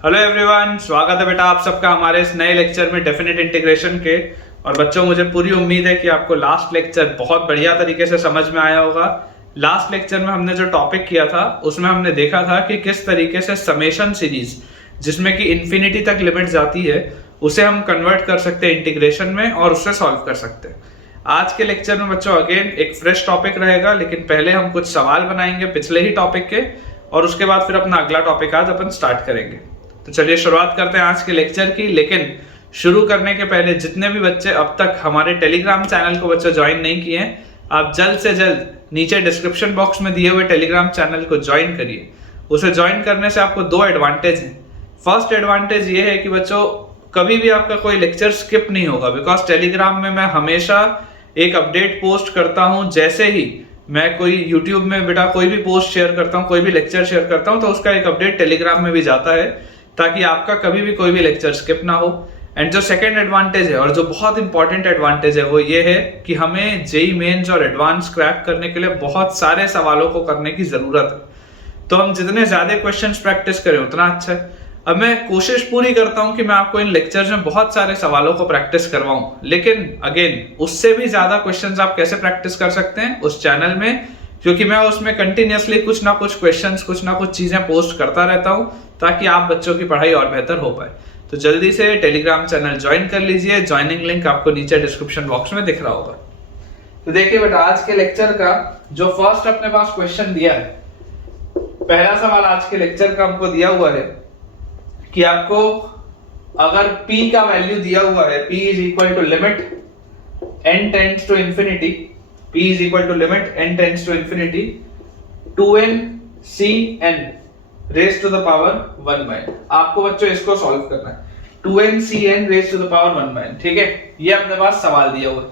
Hello everyone, स्वागत है बेटा आप सबका हमारे इस नए लेक्चर में डेफिनेट इंटीग्रेशन के। और बच्चों, मुझे पूरी उम्मीद है कि आपको लास्ट लेक्चर बहुत बढ़िया तरीके से समझ में आया होगा। लास्ट लेक्चर में हमने जो टॉपिक किया था उसमें हमने देखा था कि किस तरीके से समेशन सीरीज, जिसमें कि इन्फिनिटी तक लिमिट जाती है, उसे हम कन्वर्ट कर सकते हैं इंटीग्रेशन में और उससे सॉल्व कर सकते हैं। आज के लेक्चर में बच्चों अगेन एक फ्रेश टॉपिक रहेगा, लेकिन पहले हम कुछ सवाल बनाएंगे पिछले ही टॉपिक के और उसके बाद फिर अपना अगला टॉपिक आज अपन स्टार्ट करेंगे। तो चलिए शुरुआत करते हैं आज के लेक्चर की। लेकिन शुरू करने के पहले जितने भी बच्चे अब तक हमारे टेलीग्राम चैनल को बच्चे ज्वाइन नहीं किए हैं, आप जल्द से जल्द नीचे डिस्क्रिप्शन बॉक्स में दिए हुए टेलीग्राम चैनल को ज्वाइन करिए। उसे ज्वाइन करने से आपको दो एडवांटेज हैं। फर्स्ट एडवांटेज ये है कि बच्चों कभी भी आपका कोई लेक्चर स्किप नहीं होगा, बिकॉज टेलीग्राम में मैं हमेशा एक अपडेट पोस्ट करता हूं। जैसे ही मैं कोई यूट्यूब में बेटा कोई भी पोस्ट शेयर करता हूं, कोई भी लेक्चर शेयर करता हूं, तो उसका एक अपडेट टेलीग्राम में भी जाता है, ताकि आपका कभी भी कोई भी लेक्चर स्किप ना हो। एंड जो सेकंड एडवांटेज है और जो बहुत इंपॉर्टेंट एडवांटेज है वो ये है कि हमें जेईई मेंस और एडवांस क्रैक करने के लिए बहुत सारे सवालों को करने की जरूरत है। तो हम जितने ज्यादा क्वेश्चंस प्रैक्टिस करें उतना अच्छा है। अब मैं कोशिश पूरी करता हूं कि मैं आपको इन लेक्चर्स में बहुत सारे सवालों को प्रैक्टिस करवाऊं, लेकिन अगेन उससे भी ज्यादा क्वेश्चंस आप कैसे प्रैक्टिस कर सकते हैं उस चैनल में, क्योंकि मैं उसमें कंटिन्यूअसली कुछ ना कुछ क्वेश्चंस, कुछ ना कुछ चीजें पोस्ट करता रहता हूं, ताकि आप बच्चों की पढ़ाई और बेहतर हो पाए। तो जल्दी से टेलीग्राम चैनल ज्वाइन कर लीजिए। ज्वाइनिंग लिंक आपको नीचे डिस्क्रिप्शन बॉक्स में दिख रहा होगा। तो देखिए बेटा, आज के लेक्चर का जो फर्स्ट अपने पास क्वेश्चन दिया है, पहला सवाल आज के लेक्चर का हमको दिया हुआ है कि आपको अगर p का वैल्यू दिया हुआ है, p is equal to limit n tends to infinity, p is equal to limit n tends to infinity 2n cn raise to the power 1 by n। आपको बच्चों इसको सॉल्व करना है, 2n cn raise to the power 1 by n। ठीक है, ये अपने पास सवाल दिया हुआ है।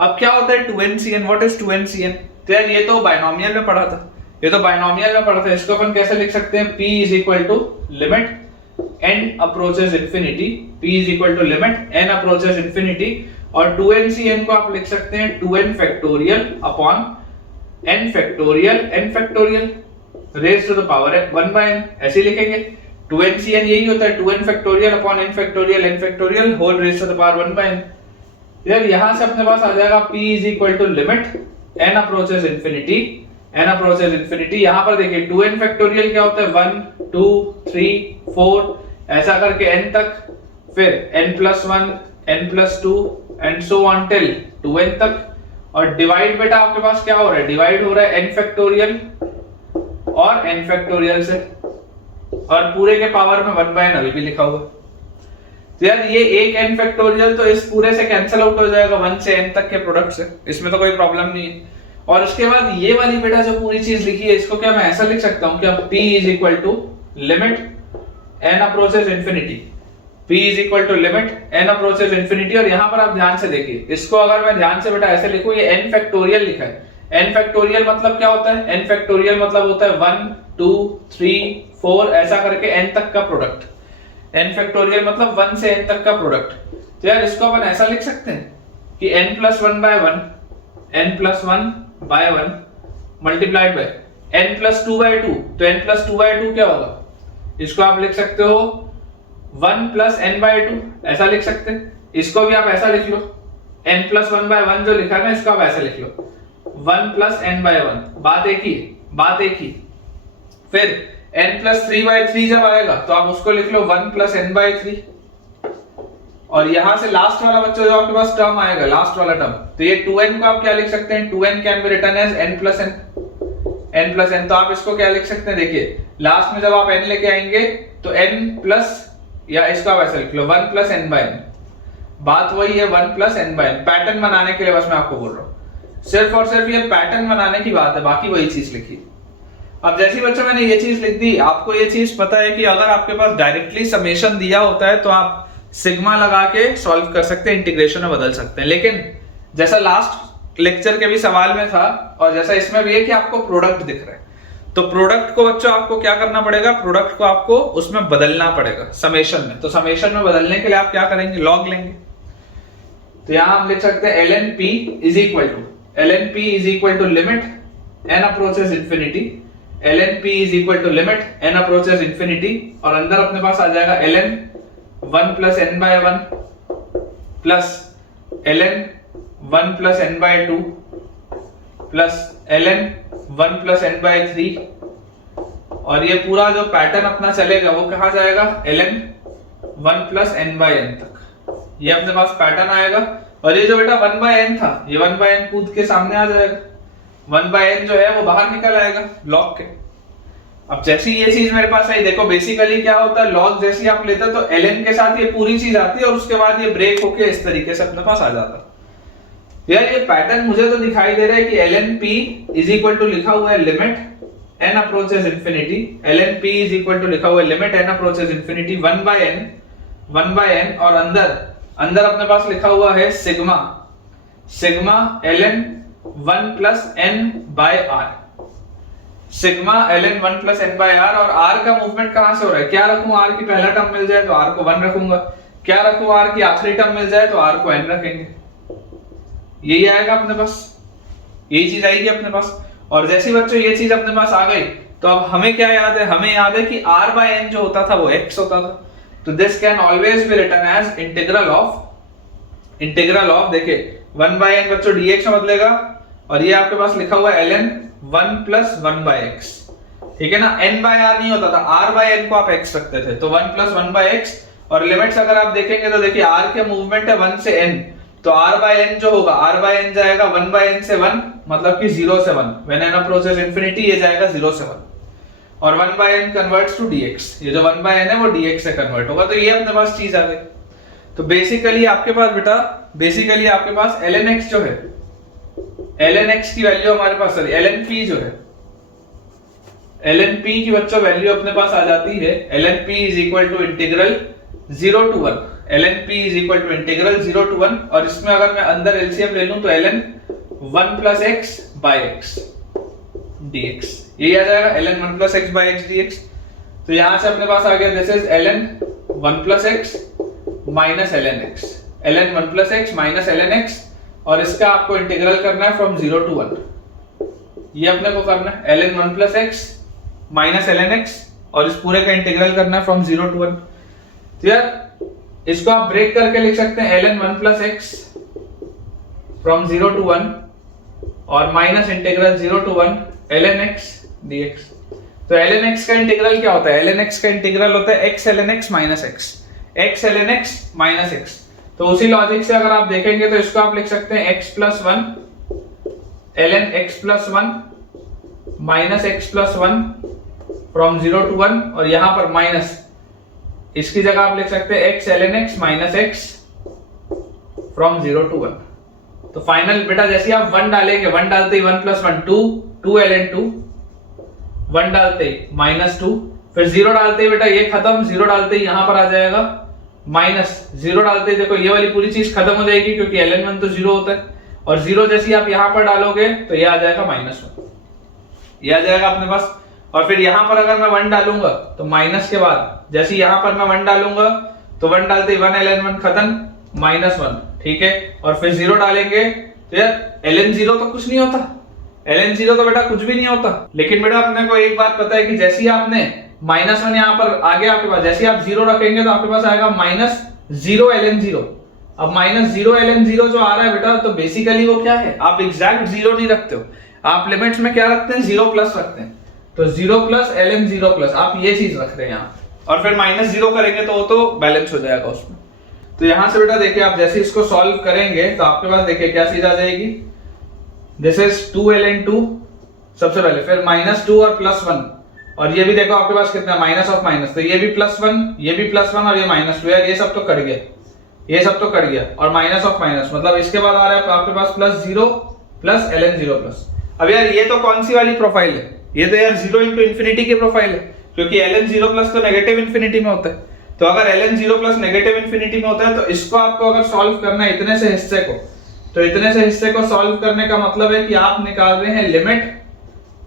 अब क्या होता है 2n cn? What is 2n cn? तो यार ये तो बायनोमियल में पढ़ा था, इसको अपन कैसे लिख सकते हैं? p is equal to limit n approaches infinity, p is equal to limit n approaches infinity, और 2n cn को आप लिख सकते हैं 2n factorial upon n factorial raise to the power 1 by n। ऐसे लिखेंगे 2n cn, यही होता है 2n factorial upon n factorial whole raise to the power 1 by n। यार यहां से अपने पास आ जाएगा p is equal to limit n approaches infinity। यहां पर देखिए 2n फैक्टोरियल क्या होता है? 1 2 3 4 ऐसा करके n तक, फिर n+1 n+2 and so on till 2n तक। और डिवाइड बेटा आपके पास क्या हो रहा है? डिवाइड हो रहा है n फैक्टोरियल और n फैक्टोरियल से, और पूरे के पावर में 1 बाय n अभी भी लिखा हुआ है। तो यार ये एक n फैक्टोरियल तो इस पूरे से कैंसिल आउट हो जाएगा 1 से n तक के प्रोडक्ट से, इसमें तो कोई प्रॉब्लम नहीं है। और उसके बाद ये वाली बेटा जो पूरी चीज लिखी है, इसको क्या मैं ऐसा लिख सकता हूं कि अब p is equal to limit n approaches infinity, p is equal to limit n approaches infinity. और यहां पर आप ध्यान से देखिए, इसको अगर मैं ध्यान से बेटा ऐसे लिखूं, ये n फैक्टोरियल लिखा है। n फैक्टोरियल मतलब क्या होता है? n फैक्टोरियल मतलब होता है 1 2 3 4 ऐसा करके n तक का प्रोडक्ट। n फैक्टोरियल मतलब 1 से n तक का प्रोडक्ट। तो यार इसको अपन ऐसा लिख सकते हैं कि n+1 by 1 n+1 by 1 multiplied by n+2 by 2। तो n+2 बाय 2 क्या होगा? इसको आप लिख सकते हो 1 + n बाय 2, ऐसा लिख सकते हैं। इसको भी आप ऐसा लिख लो, n+1 बाय 1 जो लिखा है ना, इसको आप ऐसा लिख लो 1 + n बाय 1। बात एक ही। फिर n+3 बाय 3 जब आएगा तो आप उसको लिख लो 1 + n बाय 3। और यहां से लास्ट वाला बच्चों जो आपके पास टर्म आएगा, लास्ट वाला टर्म, तो ये 2n को आप क्या लिख सकते हैं? 2n can be written as n+n। तो आप इसको क्या लिख सकते हैं? देखिए लास्ट में जब आप n लेके आएंगे तो n+, या इसको आप ऐसा लिख लो 1 + n बाय n। बात वही है 1 + n बाय n। पैटर्न बनाने के लिए बस मैं आपको बोल रहा हूं, सिर्फ और सिर्फ ये पैटर्न बनाने की बात है, बाकी वही चीज लिखी। अब जैसे बच्चों मैंने ये चीज लिख दी, आपको ये चीज पता है कि अगर आपके पास डायरेक्टली समेशन दिया होता है तो आप सिग्मा लगा के सॉल्व कर सकते हैं, इंटीग्रेशन में बदल सकते हैं। लेकिन जैसा लास्ट लेक्चर के भी सवाल में था और जैसा इसमें भी है कि आपको प्रोडक्ट दिख रहा है, तो प्रोडक्ट को बच्चों आपको क्या करना पड़ेगा? प्रोडक्ट को आपको उसमें बदलना पड़ेगा समेशन में। तो समेशन में बदलने के लिए आप क्या करेंगे? लॉग लेंगे। तो यहां हम लिख सकते हैं ln p is equal to limit n approaches infinity ln p is equal to limit n approaches infinity, और अंदर अपने पास आ जाएगा ln 1 plus n by 1 plus ln 1 plus n by 2 plus ln 1 plus n by 3, और ये पूरा जो पैटर्न अपना चलेगा वो कहाँ जाएगा, ln 1 plus n by n तक। ये अपने पास पैटर्न आएगा, और ये जो बेटा 1 बाय n था, ये 1 बाय n कूद के सामने आ जाएगा, 1 बाय n जो है वो बाहर निकल आएगा लॉग के। अब जैसी ये चीज मेरे पास आई, देखो बेसिकली क्या होता है, लॉग जैसी आप लेते हो तो ln के साथ ये पूरी चीज आती है, और उसके बाद ये ब्रेक होके इस तरीके से अपने पास आ जाता है। यार ये पैटर्न मुझे तो दिखाई दे रहा है कि ln p is equal to लिखा हुआ है limit n approaches infinity, ln p is equal to लिखा हुआ है limit n approaches infinity 1 by n, और अंदर अपने पास लिखा हुआ है sigma ln 1 plus n by r, sigma ln 1 plus n by r। और r का मूवमेंट कहां से हो रहा है, क्या रखूं, r की पहला टर्म मिल जाए तो r को 1 रखूंगा, क्या रखूं, r की आखिरी टर्म मिल जाए तो r को n रखेंगे, यही आएगा अपने पास, यही चीज आएगी अपने पास। और जैसे बच्चों ये चीज अपने पास आ गई, तो अब हमें क्या याद है, हमें याद है कि r बाय n जो होता था वो x होता था, तो this can always be written as integral of देखिए 1 बाय n बच्चों dx में बदलेगा, और ये आपके पास लिखा हुआ है ln 1 प्लस 1 बाय x, ठीक है ना, n बाय r नहीं होता था, r बाय n को आप x रखते थे, तो 1 प्लस 1 बाय x। और लिमिट्स अगर आप देखेंगे तो देखिए r के मूवमेंट है 1 से n, तो r बाय n जो होगा, r बाय n जाएगा 1 बाय n से 1, मतलब कि 0 से 1, व्हेन n अप्रोचेस इंफिनिटी ये जाएगा 0 से 1, और 1 by n converts to dx, ये जो 1 बाय n है वो dx से कन्वर्ट होगा, तो ये अपने पास चीज आ गई। तो बेसिकली आपके पास बेटा ln x जो है, ln x की वैल्यू हमारे पास, सॉरी ln p जो है, ln p की बच्चों वैल्यू अपने पास आ जाती है ln p is equal to integral 0 to 1, ln p is equal to integral 0 to 1, और इसमें अगर मैं अंदर एलसीएम ले लूं तो ln 1 plus x by x dx, ये आ जाएगा ln 1 plus x by x dx। तो यहां से अपने पास आ गया this is ln 1 plus x minus ln x, ln 1 plus x minus ln x, और इसका आपको इंटीग्रल करना है फ्रॉम 0 टू 1, ये अपने को करना है ln 1 plus x minus ln x, और इस पूरे का इंटीग्रल करना है फ्रॉम 0 टू 1। तो यार इसको आप ब्रेक करके लिख सकते हैं ln 1 plus x from 0 to 1, और minus integral 0 to 1 ln x dx। तो ln x का इंटीग्रल क्या होता है, ln x का इंटीग्रल होता है x ln x minus x ln x minus x। तो उसी लॉजिक से अगर आप देखेंगे तो इसको आप लिख सकते हैं x plus 1 ln x plus 1 minus x plus 1 from 0 to 1, और यहां पर माइनस, इसकी जगह आप लिख सकते हैं x ln x minus x from 0 to 1। तो फाइनल बेटा जैसे आप 1 डालेंगे, 1 डालते ही 1 प्लस 1 2 ln 2, 1 डालते ही माइनस 2, फिर 0 डालते ही बेटा ये खत्म, 0 डालते ही यहां पर आ जाएगा माइनस, 0 डालते ही देखो ये वाली पूरी चीज खत्म हो जाएगी, क्योंकि ln 1 तो 0 होता है, और 0 जैसे आप यहां पर डालोगे तो ये आ जाएगा माइनस 1, ये आ जाएगा अपने पास। और फिर यहां पर अगर मैं 1 डालूंगा तो माइनस के बाद जैसे यहां पर मैं 1 डालूंगा तो 1 डालते ही 1 ln 1 खत्म, माइनस 1, ठीक है, और फिर 0 डालेंगे तो यार ln 0 तो कुछ नहीं होता, ln 0 तो बेटा कुछ भी नहीं होता। लेकिन बेटा अपने को एक बात पता है कि जैसे आपने माइनस 1 यहाँ पर आगे आपके पास, जैसे आप 0 रखेंगे तो आपके पास आएगा माइनस 0 ln 0। अब माइनस 0 ln 0 जो आ रहा है बेटा, तो बेसिकली वो क्या है, आप एग्जैक्ट 0 नहीं रखते हो, आप लिमिट्स में क्या रखते हैं, 0 प्लस रखते हैं, तो 0 प्लस ln 0 प्लस आप ये चीज रख रहे हैं यहाँ, और फिर माइनस 0 करेंगे तो वो तो बैलेंस हो जाएगा उसमें। तो यहां से बेटा देखिए आप जैसे इसको सॉल्व करेंगे तो आपके पास देखिए क्या चीज आ जाएगी, दिस इज 2 ln 2 सबसे पहले, फिर माइनस 2 और प्लस 1, और ये भी देखो आपके पास कितना माइनस ऑफ माइनस, तो ये भी प्लस 1, ये भी प्लस 1, और ये माइनस 2, यार ये सब तो कट गया, ये सब तो कट गया, और माइनस ऑफ माइनस, मतलब इसके बाद आ रहा है आपके पास प्लस 0 प्लस ln 0 प्लस। अब यार ये तो कौन सी वाली प्रोफाइल है, ये तो यार 0 इंटू इन्फिनिटी की प्रोफाइल है, क्योंकि ln 0 प्लस तो नेगेटिव इन्फिनिटी में होता है। तो अगर ln 0 प्लस नेगेटिव इन्फिनिटी में होता है, तो इसको आपको अगर सॉल्व करना है इतने से हिस्से को, तो इतने से हिस्से को सॉल्व करने का मतलब है कि आप निकाल रहे हैं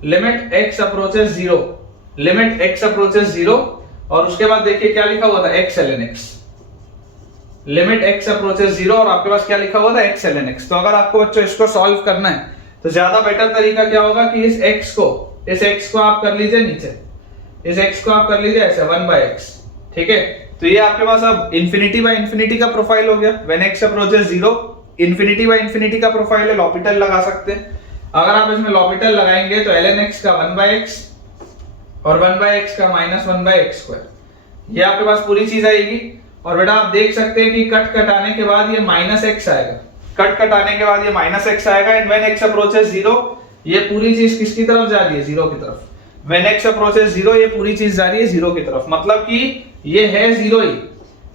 limit x approaches 0, limit x approaches 0, और उसके बाद देखिए क्या लिखा हुआ था, x ln x, limit x approaches 0, और आपके पास क्या लिखा हुआ था, x ln x। तो अगर आपको बच्चों इसको सॉल्व करना है तो ज्यादा बेटर तरीका क्या होगा कि इस x को इस x को आप कर लीजिए नीचे, इस x को आप कर लीजिए ऐसे 1/x, ठीक है। तो ये आपके पास अब इंफिनिटी बाय इंफिनिटी का प्रोफाइल हो गया। When x approaches 0 infinity by infinity का प्रोफाइल है, लॉपिटल लगा सकते हैं। अगर आप इसमें लॉपिटल लगाएंगे तो ln x का 1/x और 1/x का -1/x², ये आपके पास पूरी चीज आएगी। और बेटा आप देख सकते हैं कि कट कटाने के बाद ये -x आएगा, कट कटाने के बाद ये -x आएगा। एंड व्हेन x अप्रोचेस 0 ये पूरी चीज किसकी तरफ जा रही है, 0 की तरफ। व्हेन x अप्रोचेस 0 ये पूरी चीज जा रही है 0 की तरफ, मतलब कि ये है 0 ही।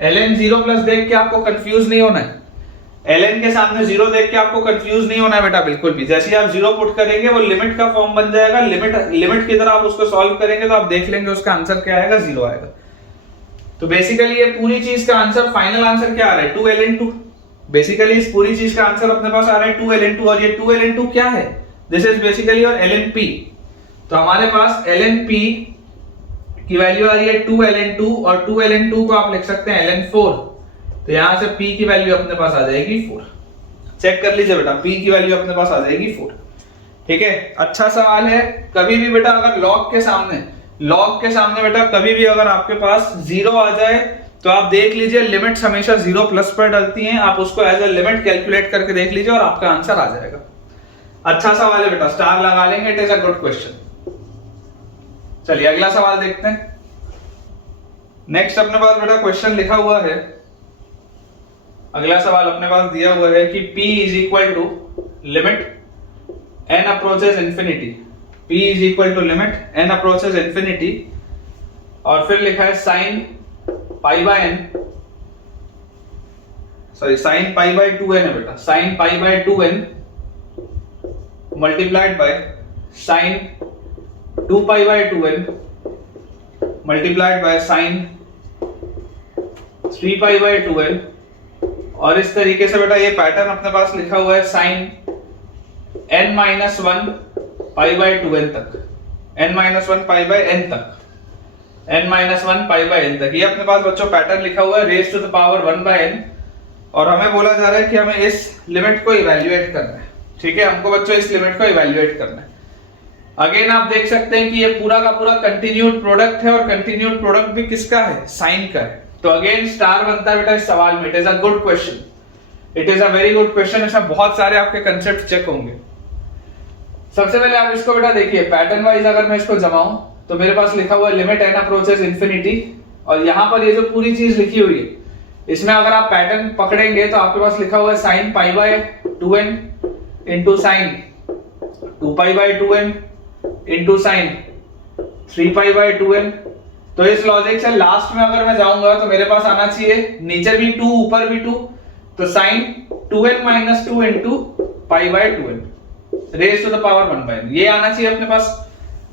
ln 0+ देख के आपको कंफ्यूज नहीं होना है, ln के सामने 0 देख के आपको कंफ्यूज नहीं होना है बेटा बिल्कुल भी। जैसे ही आप 0 पुट करेंगे वो लिमिट का फॉर्म बन जाएगा, लिमिट की तरह आप उसको सॉल्व करेंगे तो आप देख लेंगे उसका आंसर क्या आएगा, 0 आएगा। तो बेसिकली ये पूरी चीज का आंसर, फाइनल आंसर क्या आ रहा है, 2 ln 2। बेसिकली इस पूरी चीज का आंसर अपने पास आ रहा है 2 ln 2। और ये 2 ln 2 क्या है, this is basically your ln p। तो हमारे पास ln p की वैल्यू आ रही है 2 ln 2 और 2 ln 2 को आप लिख सकते हैं ln 4। तो यहां से p की वैल्यू अपने पास आ जाएगी 4। चेक कर लीजिए बेटा, p की वैल्यू अपने पास आ जाएगी 4, ठीक है। अच्छा सवाल है। कभी भी बेटा अगर log के सामने बेटा कभी भी अगर आपके पास 0 आ जाए तो आप देख लीजिए लिमिट्स हमेशा 0+ पर डलती हैं, आप उसको एज अ लिमिट कैलकुलेट करके देख लीजिए और आपका आंसर आ जाएगा। अच्छा सवाल है बेटा, स्टार लगा लेंगे, it is a good question. चलिए अगला सवाल देखते हैं। नेक्स्ट अपने पास बेटा क्वेश्चन लिखा हुआ है, अगला सवाल अपने पास दिया हुआ है कि p is equal to limit n approaches infinity, p is equal to limit n approaches infinity, और फिर लिखा है sin π/n, sorry sin π/2n है बेटा, sin π/2n multiplied by sin 2π/2n multiplied by sin 3π/2n। और इस तरीके से बेटा ये पैटर्न अपने पास लिखा हुआ है sin n-1 π/2n तक, n-1 π/n तक, n-1 π/n तक। ये अपने पास बच्चों पैटर्न लिखा हुआ है rays to the power 1/n। और हमें बोला जा रहा है कि हमें इस लिमिट को इवैल्यूएट करना है, ठीक है। हमको बच्चों इस लिमिट को इवैल्यूएट करना है। अगेन आप देख सकते हैं कि ये पूरा का पूरा कंटिन्यूड प्रोडक्ट है और कंटिन्यूड प्रोडक्ट भी किसका है, साइन का है। तो अगेन स्टार बनता है बेटा इस सवाल में। It is a good question, it is a very good question. इसमें बहुत सारे आपके कंसेप्ट चेक होंगे। सबसे पहले आप इसको बेटा देखिए पैटर्न वाइज, अगर मैं इसको जमाऊं तो मेरे पास लिखा हुआ है लिमिट n अप्रोचेस इंफिनिटी, और यहां पर ये जो पूरी चीज लिखी हुई है इसमें अगर आप पैटर्न पकड़ेंगे तो आपके पास लिखा हुआ है sin π/2n into sine 2π/2n into sine 3π/2n। तो इस लॉजिक से लास्ट में अगर मैं जाऊंगा तो मेरे पास आना चाहिए नीचे भी 2 ऊपर भी 2, तो sin 2n - 2 into π/2n raise to the power 1/n, ये आना चाहिए अपने पास।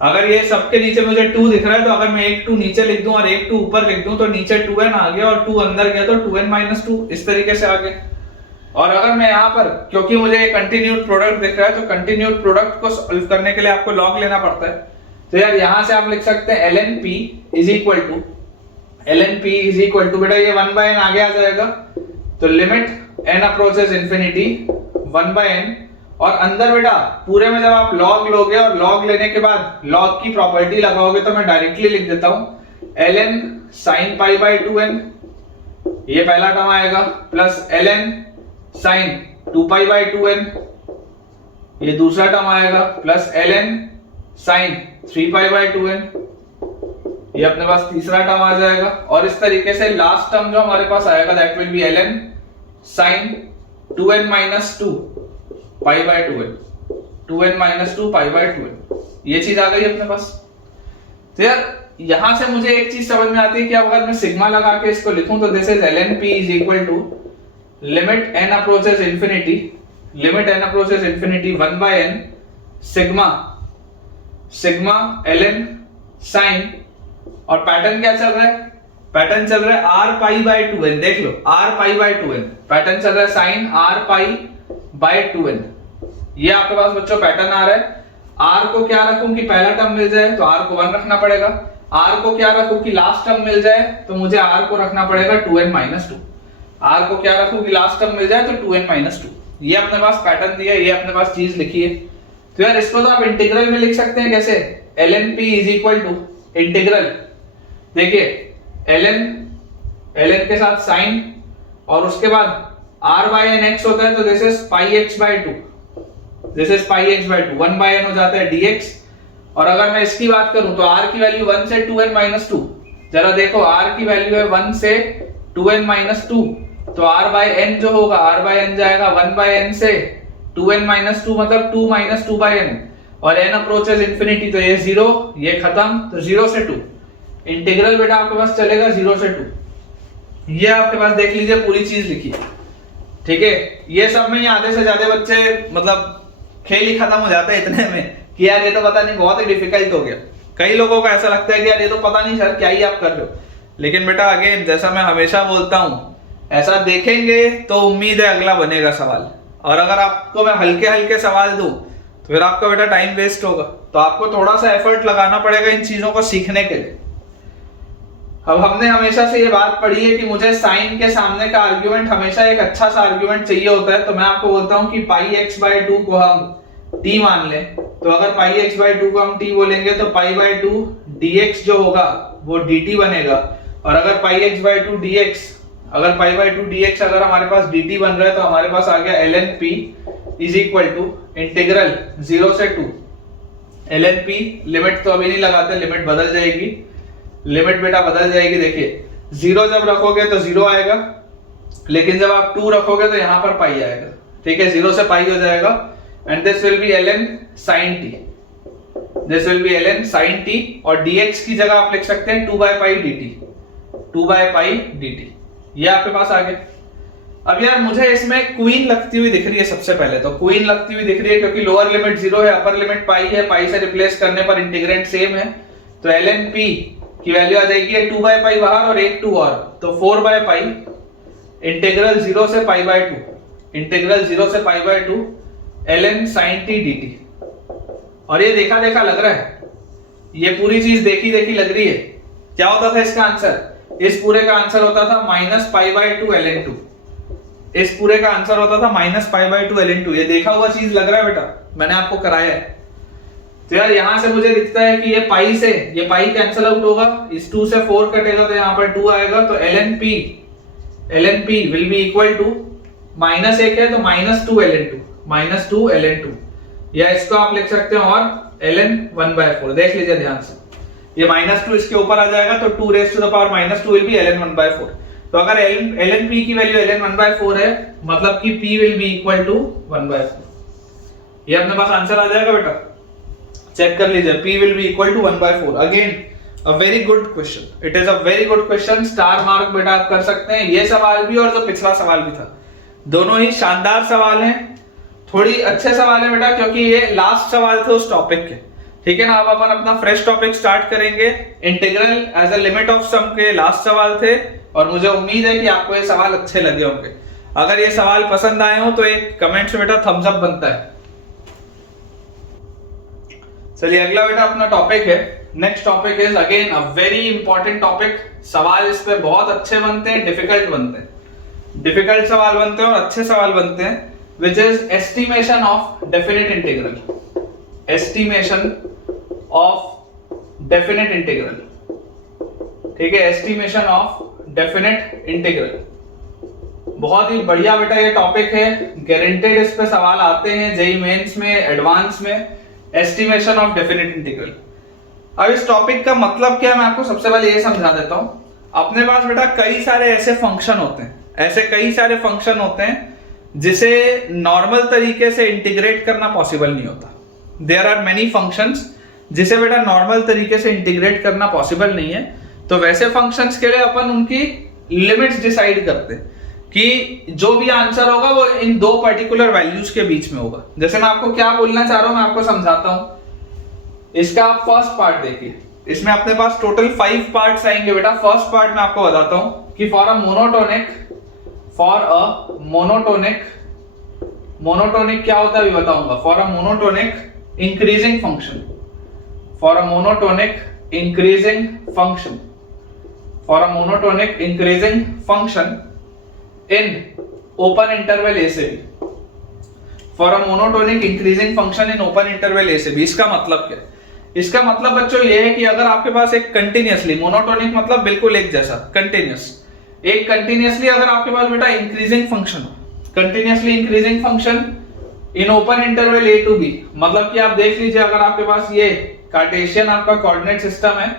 अगर ये सबके नीचे मुझे 2 दिख रहा है तो अगर मैं एक 2 नीचे लिख दूं और एक 2 ऊपर लिख दूं तो नीचे 2n आ गया और 2 अंदर गया तो 2n - 2 इस तरीके से आ गया। और अगर मैं यहाँ पर, क्योंकि मुझे कंटिन्यूड प्रोडक्ट दिख रहा है तो कंटिन्यूड प्रोडक्ट को सॉल्व करने के लिए आपको लॉग लेना पड़ता है। तो यार यहाँ से आप लिख सकते हैं ln p is equal to बेटा ये 1/n आगे आ जाएगा, तो limit n approaches infinity 1/n, और अंदर बेटा पूरे में जब आप लॉग लोगे और लॉग लेने के बाद लॉग की प्रॉपर्टी लगाओगे तो मैं डायरेक्टली लिख देता हूं ln sin π/2n, ये पहला टर्म आएगा, प्लस ln sin 2π/2n, ये दूसरा टर्म आएगा, प्लस ln sin 3π/2n, ये अपने पास तीसरा टर्म आ जाएगा। और इस तरीके से लास्ट टर्म जो हमारे पास आएगा that will be ln sin 2n - 2 π/2n, 2n - 2 π/2n, ये चीज आ गई अपने पास। तो यार यहां से मुझे एक चीज समझ में आती है कि अगर मैं सिग्मा लगा के इसको लिखूं तो this is ln p is equal to limit n approaches infinity, limit n approaches infinity 1/n sigma ln sin, और पैटर्न क्या चल रहा है, पैटर्न चल रहा है r π/2n, देख लो r π/2n, पैटर्न चल रहा है sin r π/2n। ये आपके पास बच्चों पैटर्न आ रहा है। r को क्या रखूं कि पहला टर्म मिल जाए तो r को 1 रखना पड़ेगा, r को क्या रखूं कि लास्ट टर्म मिल जाए तो मुझे r को रखना पड़ेगा 2n - 2, r को क्या रखूं कि लास्ट टर्म मिल जाए तो 2n - 2। ये अपने पास पैटर्न दिया है, ये अपने पास चीज लिखी है। तो यार इसको तो आप इंटीग्रल में लिख सकते हैं कैसे, ln p is equal to integral, देखिए ln के साथ साइन और उसके बाद r by n x होता है तो this is pi x by 2, this is pi x by 2, 1 by n हो जाता है dx। और अगर मैं इसकी बात करूं तो r की वैल्यू 1 से 2n minus 2, जरा देखो r की वैल्यू है 1 से 2n minus 2, तो r by n जो होगा, r by n जाएगा 1 by n से 2n minus 2 मतलब 2 minus 2 by n, और n अप्रोचेस इंफिनिटी तो ये 0, ये खत्म, तो 0 से 2 इंटीग्रल बेटा आपके पास चलेगा 0 से 2। ये आपके पास देख लीजिए पूरी चीज लिखी है, ठीक है। ये सब में आधे से ज्यादा बच्चे मतलब खेल ही खत्म हो जाता है इतने में कि यार ये तो पता नहीं बहुत ही डिफिकल्ट हो गया। कई लोगों को ऐसा लगता है कि यार ये तो पता नहीं सर क्या ही आप कर रहे हो, लेकिन बेटा अगेन जैसा मैं हमेशा बोलता हूं, ऐसा देखेंगे तो उम्मीद है अगला बनेगा सवाल, और अगर आपको मैं हल्के हल्के सवाल दूं तो फिर आपका बेटा टाइम वेस्ट होगा। तो आपको थोड़ा सा एफर्ट लगाना पड़ेगा इन चीजों को सीखने के लिए। अब हमने हमेशा से ये बात पढ़ी है कि मुझे साइन के सामने का आर्ग्यूमेंट हमेशा एक अच्छा सा आर्ग्यूमेंट चाहिए होता है, तो मैं आपको बोलता हूं कि पाई x by 2 को हम t मान लें, तो अगर पाई x by 2 को हम t बोलेंगे तो पाई by 2 dx जो होगा वो dt बनेगा, और अगर पाई x by 2 dx, अगर पाई by 2 dx अगर हमारे पास dt बन रहा है तो हमारे पास आ गया ln p is equal to integral 0 से 2 ln p, लिमिट तो अभी नहीं लगाते, लिमिट बदल जाएगी, लिमिट बेटा बदल जाएगी। देखिए 0 जब रखोगे तो 0 आएगा, लेकिन जब आप 2 रखोगे तो यहां पर पाई आएगा, ठीक है, 0 से पाई हो जाएगा, and this will be ln sin t, this will be ln sin t, और dx की जगह आप लिख सकते हैं 2 by pi dt, 2 by pi dt, ये आपके पास आ गया। अब यार मुझे इसमें क्वीन लगती हुई दिख रही है, सबसे पहले तो क्वीन लगती हुई दिख रही है क्योंकि लोअर लिमिट 0 है, अपर लिमिट पाई है, पाई से रिप्लेस करने पर इंटीग्रेंट सेम है, तो ln p की वैल्यू आ जाएगी 2 by pi बाहर और एक 2 और, तो 4 by pi इंटीग्रल 0 से pi by 2, इंटीग्रल 0 से pi by 2 ln sin t dt। और ये देखा देखा लग रहा है, ये पूरी चीज देखी देखी लग रही है। क्या होता था इसका आंसर, इस पूरे का आंसर होता था माइनस पाई बाय 2 ln 2, इस पूरे का आंसर होता था माइनस पाई बाय 2 ln 2। ये देखा हुआ चीज लग रहा है बेटा, मैंने आपको कराया है। तो यार यहां से मुझे दिखता है कि ये पाई से ये पाई कैंसिल आउट होगा, इस 2 से 4 कटेगा तो यहां पर 2 आएगा, तो ln p will be equal to minus 1 है तो माइनस 2 ln 2, माइनस 2 ln 2, या इसको आप लिख सकते हैं और ln 1/4। देख लीजिए ध्यान से, ये माइनस 2 इसके ऊपर आ जाएगा तो 2 raise to the power minus 2 will be ln 1/4। तो अगर ln p की वैल्यू ln 1/4 है, मतलब कि p will be equal to 1/4। ये अपने पास आंसर आ जाएगा बेटा, चेक कर लीजिए, p will be equal to 1/4। Again a very good question, it is a very good question, star mark बेटा आप कर सकते हैं। ये सवाल भी और जो पिछला सवाल भी था, दोनों ही शानदार सवाल हैं, थोड़ी अच्छे सवाल है बेटा, क्योंकि ये लास्ट सवाल थे उस टॉपिक के, ठीक है ना। अब अपन अपना फ्रेश टॉपिक स्टार्ट करेंगे। Integral as a limit of sum के लास्ट सवाल थे, और मुझे उम्मीद है कि आपको ये सवाल अच्छे लगे होंगे। अगर ये सवाल पसंद आए हो तो एक कमेंट में बेटा थम्स अप बनता है। चलिए अगला बेटा अपना टॉपिक है, next topic is again a very important topic. सवाल इस पे बहुत अच्छे बनते हैं, डिफिकल्ट बनते हैं, डिफिकल्ट सवाल बनते हैं और अच्छे सवाल बनते हैं, which is estimation of definite integral, estimation of definite integral, ठीक है, एस्टिमेशन ऑफ डेफिनेट इंटीग्रल। बहुत ही बढ़िया बेटा ये टॉपिक है, गारंटेड इस पे सवाल आते हैं जेईई मेंस में, एडवांस में, एस्टिमेशन ऑफ डेफिनेट इंटीग्रल। अब इस टॉपिक का मतलब क्या है मैं आपको सबसे पहले ये समझा देता हूं। अपने पास बेटा कई सारे ऐसे फंक्शन होते हैं, ऐसे कई सारे फंक्शन होते हैं जिसे नॉर्मल तरीके से इंटीग्रेट करना पॉसिबल नहीं होता। देयर आर मेनी फंक्शंस जिसे बेटा नॉर्मल तरीके से इंटीग्रेट करना पॉसिबल नहीं है, तो वैसे फंक्शंस के लिए अपन उनकी लिमिट्स डिसाइड करते हैं कि जो भी आंसर होगा वो इन दो पर्टिकुलर वैल्यूज के बीच में होगा। जैसे मैं आपको क्या बोलना चाह रहा हूं, मैं आपको समझाता हूं। इसका आप फर्स्ट पार्ट देखिए, इसमें अपने पास टोटल 5 पार्ट्स आएंगे बेटा। फर्स्ट पार्ट मैं आपको बताता हूं कि फॉर अ मोनोटोनिक क्या होता है अभी बताऊंगा। For a monotonic increasing function, for a monotonic increasing function, for a monotonic increasing function in open interval A से B, for a monotonic increasing function in open interval A से B. इसका मतलब क्या है? इसका मतलब बच्चों ये है कि अगर आपके पास एक कंटिन्यूअसली, मोनोटोनिक मतलब बिल्कुल एक जैसा, कंटिन्यूअस, एक कंटिन्यूअसली अगर आपके पास बेटा इंक्रीजिंग फंक्शन हो, continuously increasing function in open interval a to b, मतलब कि आप देख लीजिए अगर आपके पास ये कार्टेशियन आपका कोऑर्डिनेट सिस्टम है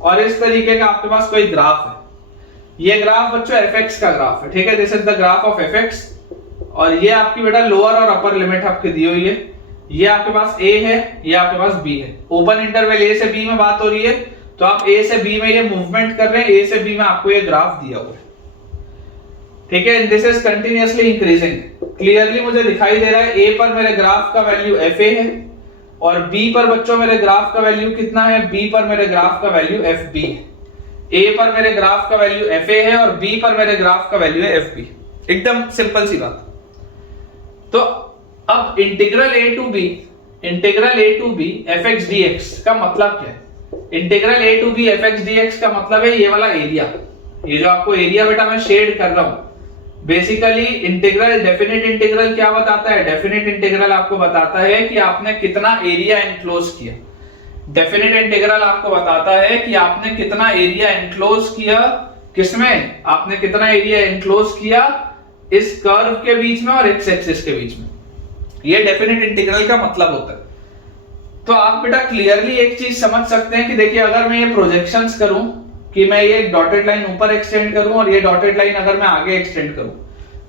और इस तरीके का आपके पास कोई ग्राफ है, ये ग्राफ बच्चों एफएक्स का ग्राफ है, ठीक है, this is the graph of FX, और ये आपकी बेटा लोअर और अपर लिमिट आपकी दी हुई है, ये आपके पास ए है, ये आपके पास बी है, ओपन इंटरवल ए से बी में बात हो रही है, तो आप ए से बी में ये मूवमेंट कर रहे हैं, ए से बी में आपको ये ग्राफ दिया हुआ है, ठीक है, this is continuously increasing. Clearly मुझे दिखाई दे रहा है ए पर मेरे ग्राफ का वैल्यू एफ ए है और बी पर बच्चों मेरे ग्राफ का वैल्यू कितना है, बी पर मेरे ग्राफ का वैल्यू एफ बी है। ए पर मेरे ग्राफ का वैल्यू एफ ए है और बी पर मेरे ग्राफ का वैल्यू है एफ बी। एकदम सिंपल सी बात। तो अब integral a to b f x d x का मतलब क्या है? Integral a to b f x d x का मतलब है ये वाला एरिया, ये जो आपको एरिया बेटा मैं शेड कर रहा हूं, बेसिकली इंटीग्रल, डेफिनेट इंटीग्रल क्या बताता है? डेफिनेट इंटीग्रल आपको बताता है कि आपने कितना एरिया एनक्लोज किया। डेफिनेट इंटीग्रल आपको बताता है कि आपने कितना एरिया एनक्लोज किया, किसमें? आपने कितना एरिया एनक्लोज किया इस कर्व के बीच में और एक्स एक्सिस के बीच में। ये डेफिनेट इंटीग्रल का मतलब होता है। तो आप बेटा क्लियरली एक चीज समझ सकते हैं कि देखिए अगर मैं ये प्रोजेक्शंस करूं कि मैं ये डॉटेड लाइन ऊपर एक्सटेंड करूं और ये डॉटेड लाइन अगर मैं आगे एक्सटेंड करूं,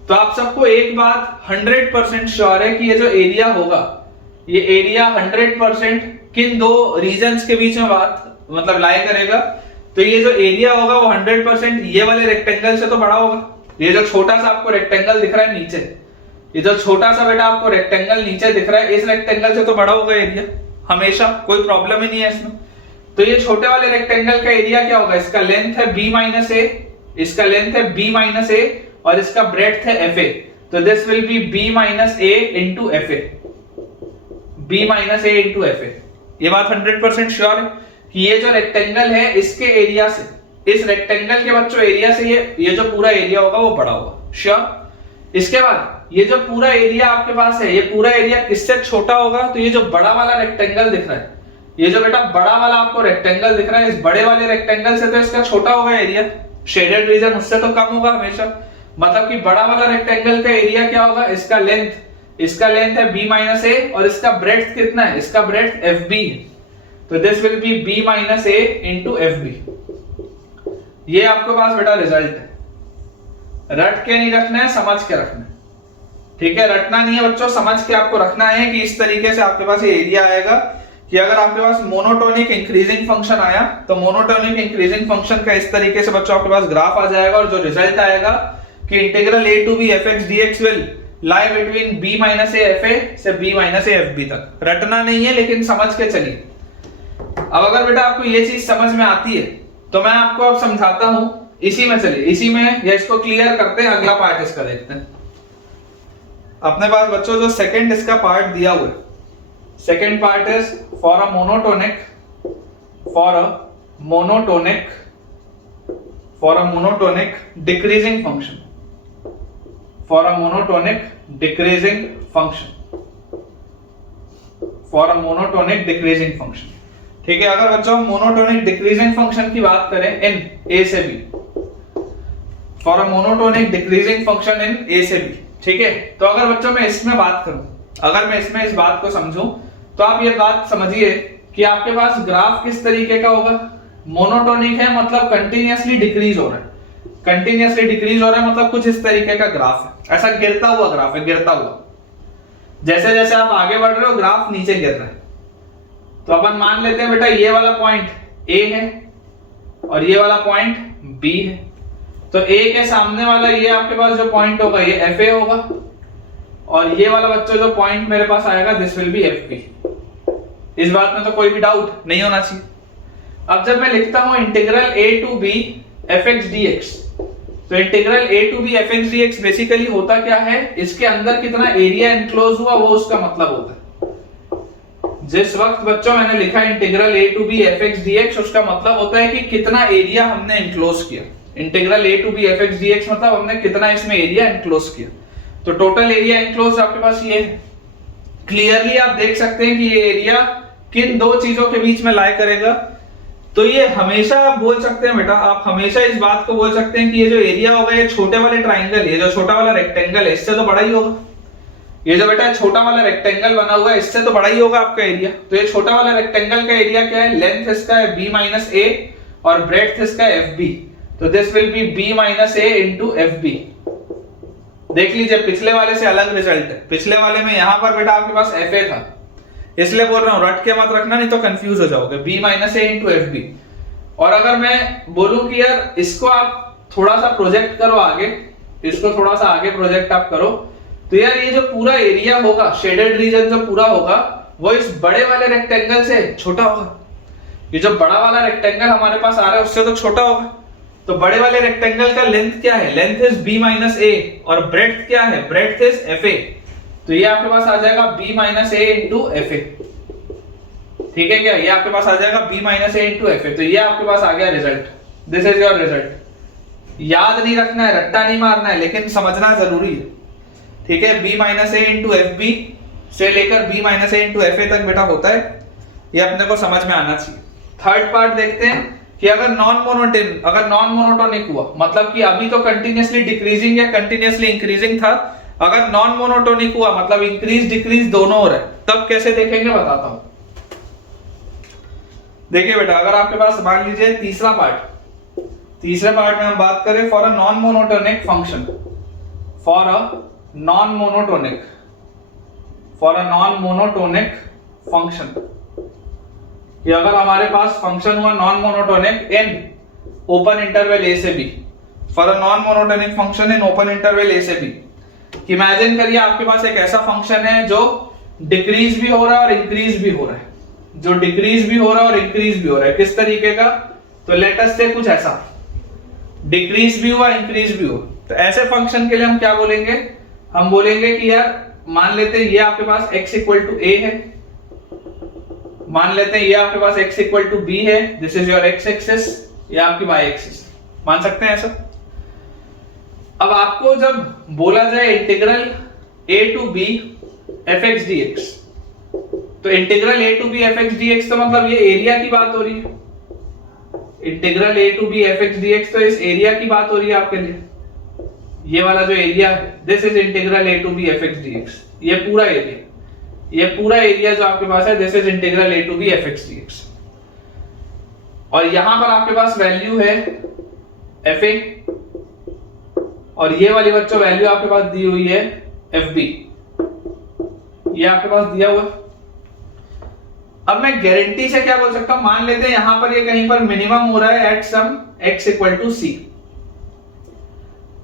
तो आप सबको एक बात 100% श्योर है कि ये जो एरिया होगा, ये एरिया 100% किन दो रीजन्स के बीच में बात मतलब लाई करेगा? तो ये जो एरिया होगा वो 100% ये वाले रेक्टेंगल से तो बड़ा होगा। ये जो छोटा सा आपको रेक्टेंगल दिख रहा है नीचे, ये जो छोटा सा बेटा आपको रेक्टेंगल नीचे दिख रहा है, इस रेक्टेंगल से तो बड़ा होगा एरिया हमेशा, कोई प्रॉब्लम ही नहीं है इसमें। तो ये छोटे वाले रेक्टेंगल का एरिया क्या होगा? इसका लेंथ है b माइनस ए, इसका लेंथ है b माइनस ए और इसका ब्रेड्थ है fa, तो this will be b minus A into fa, b minus A into fa। ये बात 100% श्योर है कि ये जो रेक्टेंगल है इसके एरिया से, इस रेक्टेंगल के बच्चों एरिया से ये जो पूरा एरिया होगा वो बड़ा होगा, श्योर। इसके बाद ये जो पूरा एरिया आपके पास है, ये पूरा एरिया किससे छोटा होगा? तो ये जो बड़ा वाला रेक्टेंगल दिख रहा है, ये जो बेटा बड़ा वाला आपको रेक्टेंगल दिख रहा है, इस बड़े वाले रेक्टेंगल से तो इसका छोटा होगा एरिया, शेडेड रीजन उससे तो कम होगा हमेशा। मतलब कि बड़ा वाला रेक्टेंगल का एरिया क्या होगा? इसका लेंथ है b माइनस ए और इसका ब्रेड्थ कितना है? इसका ब्रेड्थ fb है, तो this will be b minus A into fb। ये आपके पास बेटा रिजल्ट है। रट के नहीं रखना है, समझ के रखना है, ठीक है? रटना नहीं है बच्चों, समझ के आपको रखना है कि इस तरीके से आपके पास ये एरिया आएगा कि अगर आपके पास मोनोटोनिक इंक्रीजिंग फंक्शन आया तो मोनोटोनिक इंक्रीजिंग फंक्शन का इस तरीके से बच्चों आपके पास ग्राफ आ जाएगा और जो रिजल्ट आएगा कि integral a to b fx dx will lie between b minus a fa से b माइनस ए fb तक। रटना नहीं है लेकिन समझ के चलिए। अब अगर बेटा आपको ये चीज समझ में आती है तो मैं आपको अब समझाता हूं इसी में, चलिए इसी में या इसको क्लियर करते हैं, अगला पार्ट इसका देखते हैं। अपने पास बच्चों जो सेकंड इसका पार्ट दिया हुआ है, second part is for a monotonic decreasing function, for a monotonic decreasing function, ठीक है? अगर बच्चों हम मोनोटोनिक डिक्रीजिंग फंक्शन की बात करें इन ए से B, for a monotonic decreasing function in A से बी, ठीक है? तो अगर बच्चों मैं इसमें बात करूं, अगर मैं इसमें इस बात को समझूं, तो आप ये बात समझिए कि आपके पास ग्राफ किस तरीके का होगा? मोनोटोनिक है मतलब कंटिन्यूअसली डिक्रीज हो रहा है, कंटिन्यूअसली डिक्रीज हो रहा है मतलब कुछ इस तरीके का ग्राफ है, ऐसा गिरता हुआ ग्राफ है, गिरता हुआ। जैसे जैसे आप आगे बढ़ रहे हो ग्राफ नीचे गिर रहा है। तो अपन मान लेते हैं बेटा ये वाला पॉइंट A है और ये वाला पॉइंट B है, तो A के सामने वाला ये आपके पास जो पॉइंट होगा ये FA होगा और ये वाला बच्चों जो पॉइंट मेरे पास आएगा दिस विल बी FB। इस बात में तो कोई भी डाउट नहीं होना चाहिए। अब जब मैं लिखता हूं integral a to b fx dx, तो integral a to b fx dx basically होता क्या है? इसके अंदर कितना एरिया एनक्लोज हुआ वो उसका मतलब होता है। जिस वक्त बच्चों मैंने लिखा integral a to b fx dx, उसका मतलब होता है कि कितना एरिया हमने एनक्लोज किया। Integral a to b fx dx मतलब हमने कितना इसमें एरिया एनक्लोज किया। तो टोटल एरिया एनक्लोज आपके पास ये है, क्लियरली आप देख सकते हैं कि ये एरिया किन दो चीजों के बीच में लाई करेगा। तो ये हमेशा आप बोल सकते हैं बेटा, आप हमेशा इस बात को बोल सकते हैं कि ये जो एरिया होगा ये छोटे वाले ट्राइंगल, ये जो छोटा वाला रेक्टेंगल है इससे तो बड़ा ही होगा। ये जो बेटा छोटा वाला रेक्टेंगल बना हुआ है इससे तो बड़ा ही होगा आपका एरिया। तो ये छोटा वाला रेक्टेंगल का एरिया क्या है, लेंथ इसका है b माइनस a और ब्रेड्थ इसका है fb। तो this will be b minus a into fb। देख लीजिए पिछले वाले से अलग रिजल्ट है। पिछले वाले में यहां पर बेटा आपके पास fa था, इसलिए बोल रहा हूं रट के मत रखना नहीं तो कंफ्यूज हो जाओगे। b minus a into fb। और अगर मैं बोलूं कि यार इसको आप थोड़ा सा प्रोजेक्ट करो आगे, इसको थोड़ा सा आगे प्रोजेक्ट आप करो, तो यार ये जो पूरा एरिया होगा, शेडेड रीजन जो पूरा होगा वो इस बड़े वाले रेक्टेंगल से छोटा होगा। ये जो बड़ा वाला रेक्टेंगल हमारे पास आ रहा है उससे तो छोटा होगा। तो बड़े वाले रेक्टेंगल का लेंथ क्या है, length is b minus a और ब्रेड्थ क्या है, ब्रेड्थ इज fa। तो ये आपके पास आ जाएगा b minus a into fa। ठीक है क्या, ये आपके पास आ जाएगा b minus a into fa। तो ये आपके पास आ गया result, this is your result. याद नहीं रखना है, रट्टा नहीं मारना है, लेकिन समझना जरूरी है। ठीक है, b minus a into fb से लेकर b minus a into fa तक बेटा होता है, ये अपने को समझ में आना चाहिए। थर्ड पार्ट देखते हैं कि अगर नॉन मोनोटोनिक हुआ, मतलब कि अभी तो कंटिन्यूअसली डिक्रीजिंग या कंटिन्यूअसली इंक्रीजिंग था, अगर नॉन मोनोटोनिक हुआ मतलब इंक्रीज डिक्रीज दोनों हो रहा है, तब कैसे देखेंगे बताता हूं। देखिए बेटा, अगर आपके पास मान लीजिए तीसरे पार्ट में हम बात करें for a non monotonic function, for a non monotonic function, कि अगर हमारे पास फंक्शन हुआ non monotonic in open interval a से b, for a non monotonic function in open interval a से b। इमेजिन करिए आपके पास एक ऐसा फंक्शन है जो डिक्रीज भी हो रहा है और इंक्रीज भी हो रहा है, जो डिक्रीज भी हो रहा है और इंक्रीज भी हो रहा है। किस तरीके का, तो लेट अस से कुछ ऐसा, डिक्रीज भी हुआ इंक्रीज भी हुआ। तो ऐसे फंक्शन के लिए हम क्या बोलेंगे, हम बोलेंगे कि यार मान लेते हैं ये आपके पास x इक्वल टू a है, मान लेते हैं ये आपके पास x इक्वल टू b है, this is your x axis, ये आपकी y एक्सिस, मान सकते हैं ऐसा। अब आपको जब बोला जाए integral a to b fx dx, तो integral a to b fx dx तो मतलब ये एरिया की बात हो रही है। Integral a to b fx dx तो इस एरिया की बात हो रही है आपके लिए, ये वाला जो एरिया है, this is integral a to b fx dx। ये पूरा एरिया जो आपके पास है, this is integral a to b fx dx। और यहां पर आपके पास वैल्यू है fa, और ये वाली बच्चों वैल्यू आपके पास दी हुई है fb, ये आपके पास दिया हुआ। अब मैं गारंटी से क्या बोल सकता हूं, मान लेते हैं यहां पर ये कहीं पर मिनिमम हो रहा है at some x equal to c,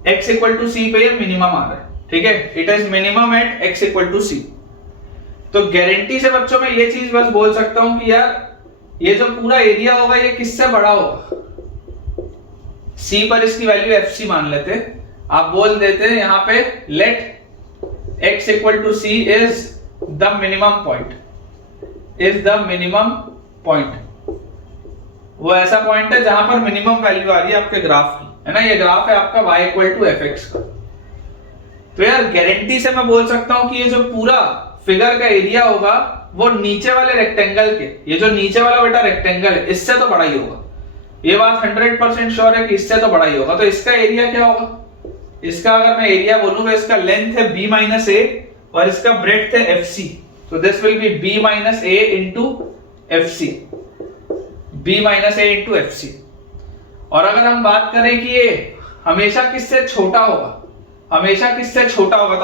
x equal to c पे ये मिनिमम आ रहा है। ठीक है, it is minimum at x equal to c। तो गारंटी से बच्चों मैं ये चीज बस बोल सकता हूं कि यार ये जो पूरा एरिया होगा ये किससे बड़ा होगा, c पर इसकी वैल्यू fc मान लेते हैं, आप बोल देते हैं यहां पे let x equal to c is the minimum point, वो ऐसा पॉइंट है जहां पर मिनिमम वैल्यू आ रही है आपके ग्राफ की, है ना। ये ग्राफ है आपका y इक्वल टू fx का। तो यार गारंटी से मैं बोल सकता हूं कि ये जो पूरा फिगर का एरिया होगा वो नीचे वाले रेक्टेंगल के, ये जो नीचे वाला बेटा रेक्टेंगल है इससे तो बड़ा ही होगा। ये बात 100% श्योर है कि इससे तो बड़ा ही होगा। तो इसका एरिया क्या होगा, इसका अगर मैं एरिया बोलूं तो इसका लेंथ है b माइनस a और इसका ब्रेड्थ है fc। तो this will be b minus a into fc, b minus a into fc। और अगर हम बात करें कि ये हमेशा किससे छोटा होगा, तो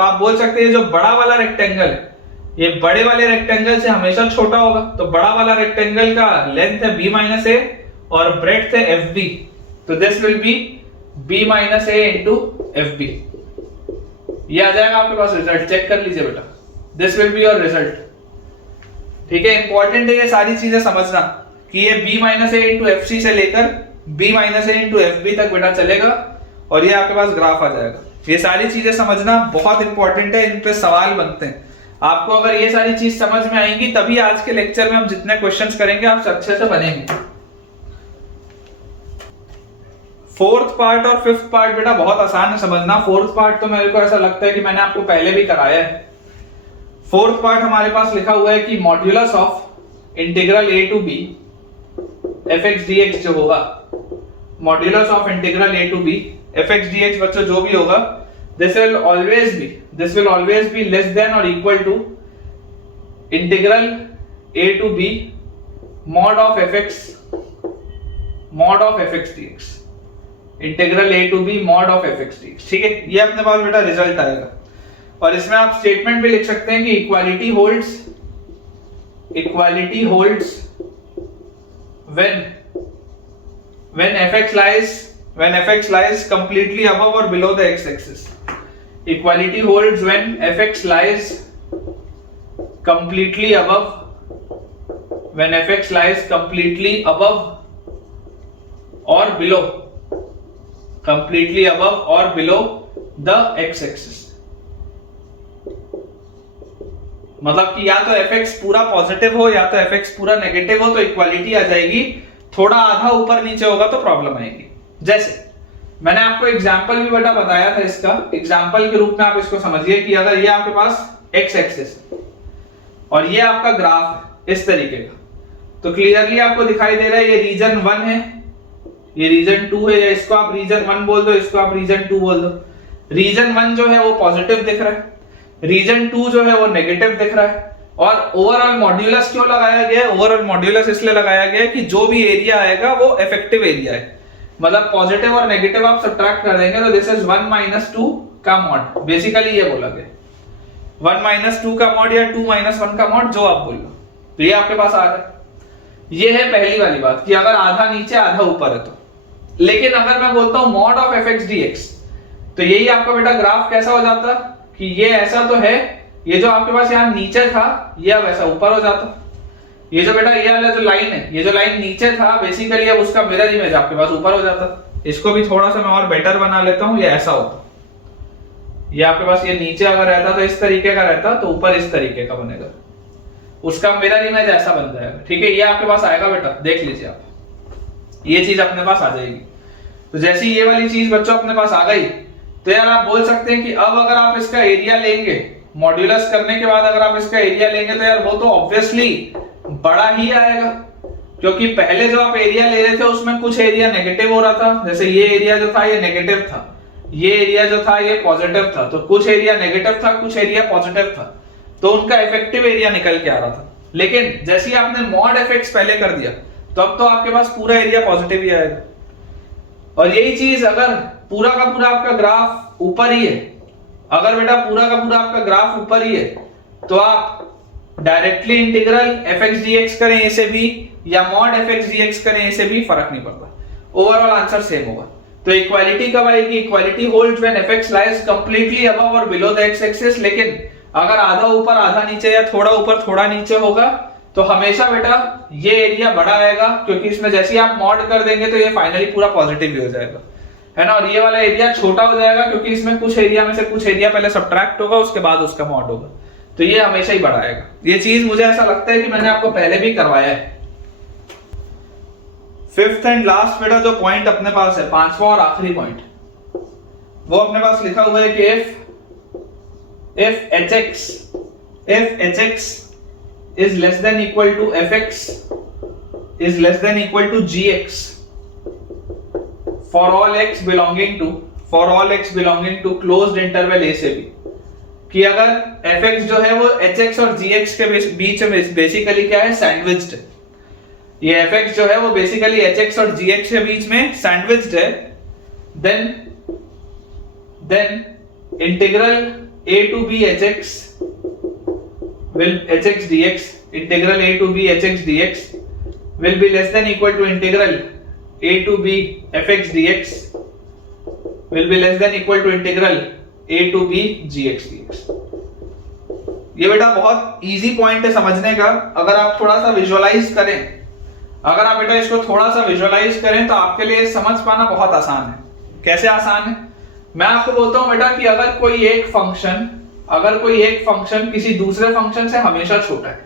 आप बोल सकते हैं जो बड़ा वाला रेक्टेंगल है ये बड़े वाले रेक्टेंगल से हमेशा छोटा होगा। तो बड़ा वाला रेक्टेंगल का लेंथ है b माइनस a और ब्रेड्थ है fb। तो this will be b minus a into fb। ये आ जाएगा आपके पास रिजल्ट, चेक कर लीजिए बेटा, this will be your result. ठीक है, इंपॉर्टेंट है ये सारी चीजें समझना कि ये b minus a into fc से लेकर b minus a into fb तक बेटा चलेगा और ये आपके पास ग्राफ आ जाएगा। ये सारी चीजें समझना बहुत इंपॉर्टेंट है, इन पे सवाल बनते हैं। आपको अगर ये सारी चीज समझ में आएंगी तभी आज के लेक्चर में हम जितने क्वेश्चंस करेंगे आप अच्छे से बनेंगे। फोर्थ पार्ट और फिफ्थ पार्ट बेटा बहुत आसान है समझना। फोर्थ पार्ट तो मेरे को ऐसा लगता है कि मैंने आपको पहले भी कराया है। फोर्थ पार्ट हमारे पास लिखा हुआ है कि modulus of integral a to b fx dx जो होगा, modulus of integral a to b fx dx बच्चों जो भी होगा, this will always be less than or equal to integral a to b mod of fx dx, इंटीग्रल a to b mod of fx dx। ठीक है, ये अपने पास बेटा रिजल्ट आएगा। और इसमें आप स्टेटमेंट भी लिख सकते हैं कि equality holds when fx lies completely above or below the x axis। Equality holds when fx lies completely above, when fx lies completely above or below, completely above or below the x axis। मतलब कि या तो fx पूरा positive हो या तो fx पूरा negative हो तो इक्वालिटी आ जाएगी, थोड़ा आधा ऊपर नीचे होगा तो प्रॉब्लम आएगी। जैसे मैंने आपको एग्जांपल भी बेटा बताया था, इसका एग्जांपल के रूप में आप इसको समझिए कि अगर ये आपके पास x एक्सिस और ये आपका ग्राफ इस तरीके का, तो क्लियरली आपको दिखाई दे रहा है ये रीजन 1 है, ये रीजन 2 है, या इसको आप रीजन 1 बोल दो, इसको आप रीजन 2 बोल दो। रीजन 1 जो है वो पॉजिटिव दिख रहा है, रीजन 2 जो है वो नेगेटिव दिख रहा है। और ओवरऑल मॉड्यूलस क्यों लगाया गया है? ओवरऑल मॉड्यूलस इसलिए लगाया गया है कि जो भी एरिया आएगा वो इफेक्टिव एरिया है, मतलब पॉजिटिव और नेगेटिव आप सब्ट्रैक्ट कर देंगे तो दिस इज 1 - 2 का मॉड, बेसिकली ये बोला गया 1 - 2 का मॉड या 2 - 1 का मॉड, जो आप बोल लो। तो ये आपके पास आ गया। ये है पहली वाली बात कि अगर आधा नीचे आधा ऊपर है तो। लेकिन अगर मैं बोलता हूं मॉड ऑफ fx dx, तो यही आपका बेटा ग्राफ कैसा हो जाता कि ये ऐसा तो है, ये जो आपके पास यहाँ नीचे था ये अब ऐसा ऊपर हो जाता। ये जो बेटा ये वाला जो लाइन है, ये जो लाइन नीचे था बेसिकली अब उसका मिरर इमेज आपके पास ऊपर हो जाता। इसको भी थोड़ा सा मैं और बेटर बना लेता हूँ, ये ऐसा होता, ये आपके पास ये नीचे अगर रहता तो इस तरीके का रहता, तो ऊपर इस तरीके का बनेगा, उसका मिरर इमेज ऐसा बन जाएगा। ठीक है, ये आपके पास आएगा बेटा, देख लीजिए आप, ये चीज अपने पास आ जाएगी। तो जैसी ये वाली चीज बच्चों अपने पास आ गई तो यार आप बोल सकते हैं कि अब अगर आप इसका एरिया लेंगे, मॉड्यूलस करने के बाद अगर आप इसका एरिया लेंगे तो यार वो तो ऑब्वियसली बड़ा ही आएगा, क्योंकि पहले जो आप एरिया ले रहे थे उसमें कुछ एरिया नेगेटिव हो रहा था। जैसे ये एरिया जो था ये नेगेटिव था, ये एरिया जो था ये पॉजिटिव था, तो कुछ एरिया नेगेटिव था कुछ एरिया पॉजिटिव था, तो उनका इफेक्टिव एरिया निकल के आ रहा था। लेकिन जैसे ही आपने मॉड fx पहले कर दिया तो अब तो आपके पास पूरा एरिया पॉजिटिव ही आएगा। और यही चीज अगर पूरा का पूरा आपका ग्राफ ऊपर ही है, अगर बेटा पूरा का पूरा आपका ग्राफ ऊपर ही है, तो आप डायरेक्टली इंटीग्रल fx dx करें ए से बी या मॉड fx dx करें ए से बी, फर्क नहीं पड़ता, ओवरऑल आंसर सेम होगा। तो इक्वालिटी कब आएगी? Equality holds when fx lies completely above और बिलो द x एक्सिस। लेकिन अगर आधा ऊपर आधा नीचे या थोड़ा ऊपर थोड़ा नीचे होगा तो हमेशा बेटा ये एरिया बड़ा आएगा, क्योंकि इसमें जैसे ही आप मॉड कर देंगे तो ये फाइनली पूरा पॉजिटिव ही हो जाएगा, है ना। और ये वाला एरिया छोटा हो जाएगा क्योंकि इसमें कुछ एरिया में से कुछ एरिया पहले सब्ट्रैक्ट होगा, उसके बाद उसका मॉड होगा, तो ये हमेशा ही बड़ा आएगा। ये चीज मुझे ऐसा लगता है कि मैंने आपको पहले भी करवाया है। फिफ्थ एंड लास्ट बेटा जो पॉइंट अपने पास है, पांचवा और आखिरी पॉइंट, वो अपने पास लिखा हुआ है कि if hx is less than equal to fx is less than equal to gx for all x belonging to closed interval a से b, कि अगर fx जो है वो hx और gx के बीच में बेसिकली क्या है, सैंडविच्ड है। ये fx जो है वो बेसिकली hx और gx के बीच में सैंडविच्ड है, then integral a to b hx will hx dx, integral a to b hx dx will be less than equal to integral a to b fx dx will be less than equal to integral a to b gx dx। ये बेटा बहुत easy point है समझने का, अगर आप थोड़ा सा विजुअलाइज करें, अगर आप बेटा इसको थोड़ा सा विजुअलाइज करें तो आपके लिए समझ पाना बहुत आसान है। कैसे आसान है? मैं आपको बोलता हूं बेटा कि अगर कोई एक फंक्शन किसी दूसरे फंक्शन से हमेशा छोटा है,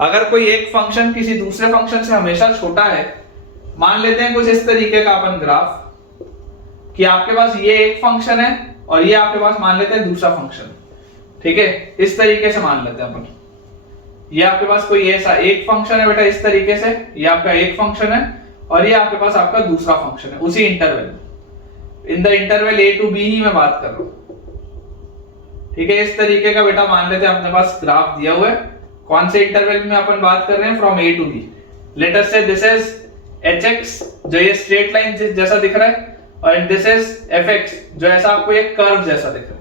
अगर कोई एक फंक्शन किसी दूसरे फंक्शन से हमेशा छोटा है, मान लेते हैं कुछ इस तरीके का अपन ग्राफ कि आपके पास ये एक फंक्शन है और ये आपके पास मान लेते हैं दूसरा फंक्शन, ठीक है, इस तरीके से मान लेते हैं अपन। ये आपके पास कोई ऐसा एक फंक्शन है बेटा इस तरीके से, ये आपका एक फंक्शन है और ये आपके पास आपका दूसरा फंक्शन है उसी interval, in the interval a to b ही मैं बात कर रहा हूं। ठीक है, इस तरीके का बेटा मान लेते हैं अपने पास ग्राफ दिया हुआ है। कौन से इंटरवल में अपन बात कर रहे हैं? From a to b। Let us से दिस इज hx जो ये स्ट्रेट लाइन जैसा दिख रहा है, और दिस इज fx जो ऐसा आपको एक कर्व जैसा दिख रहा है।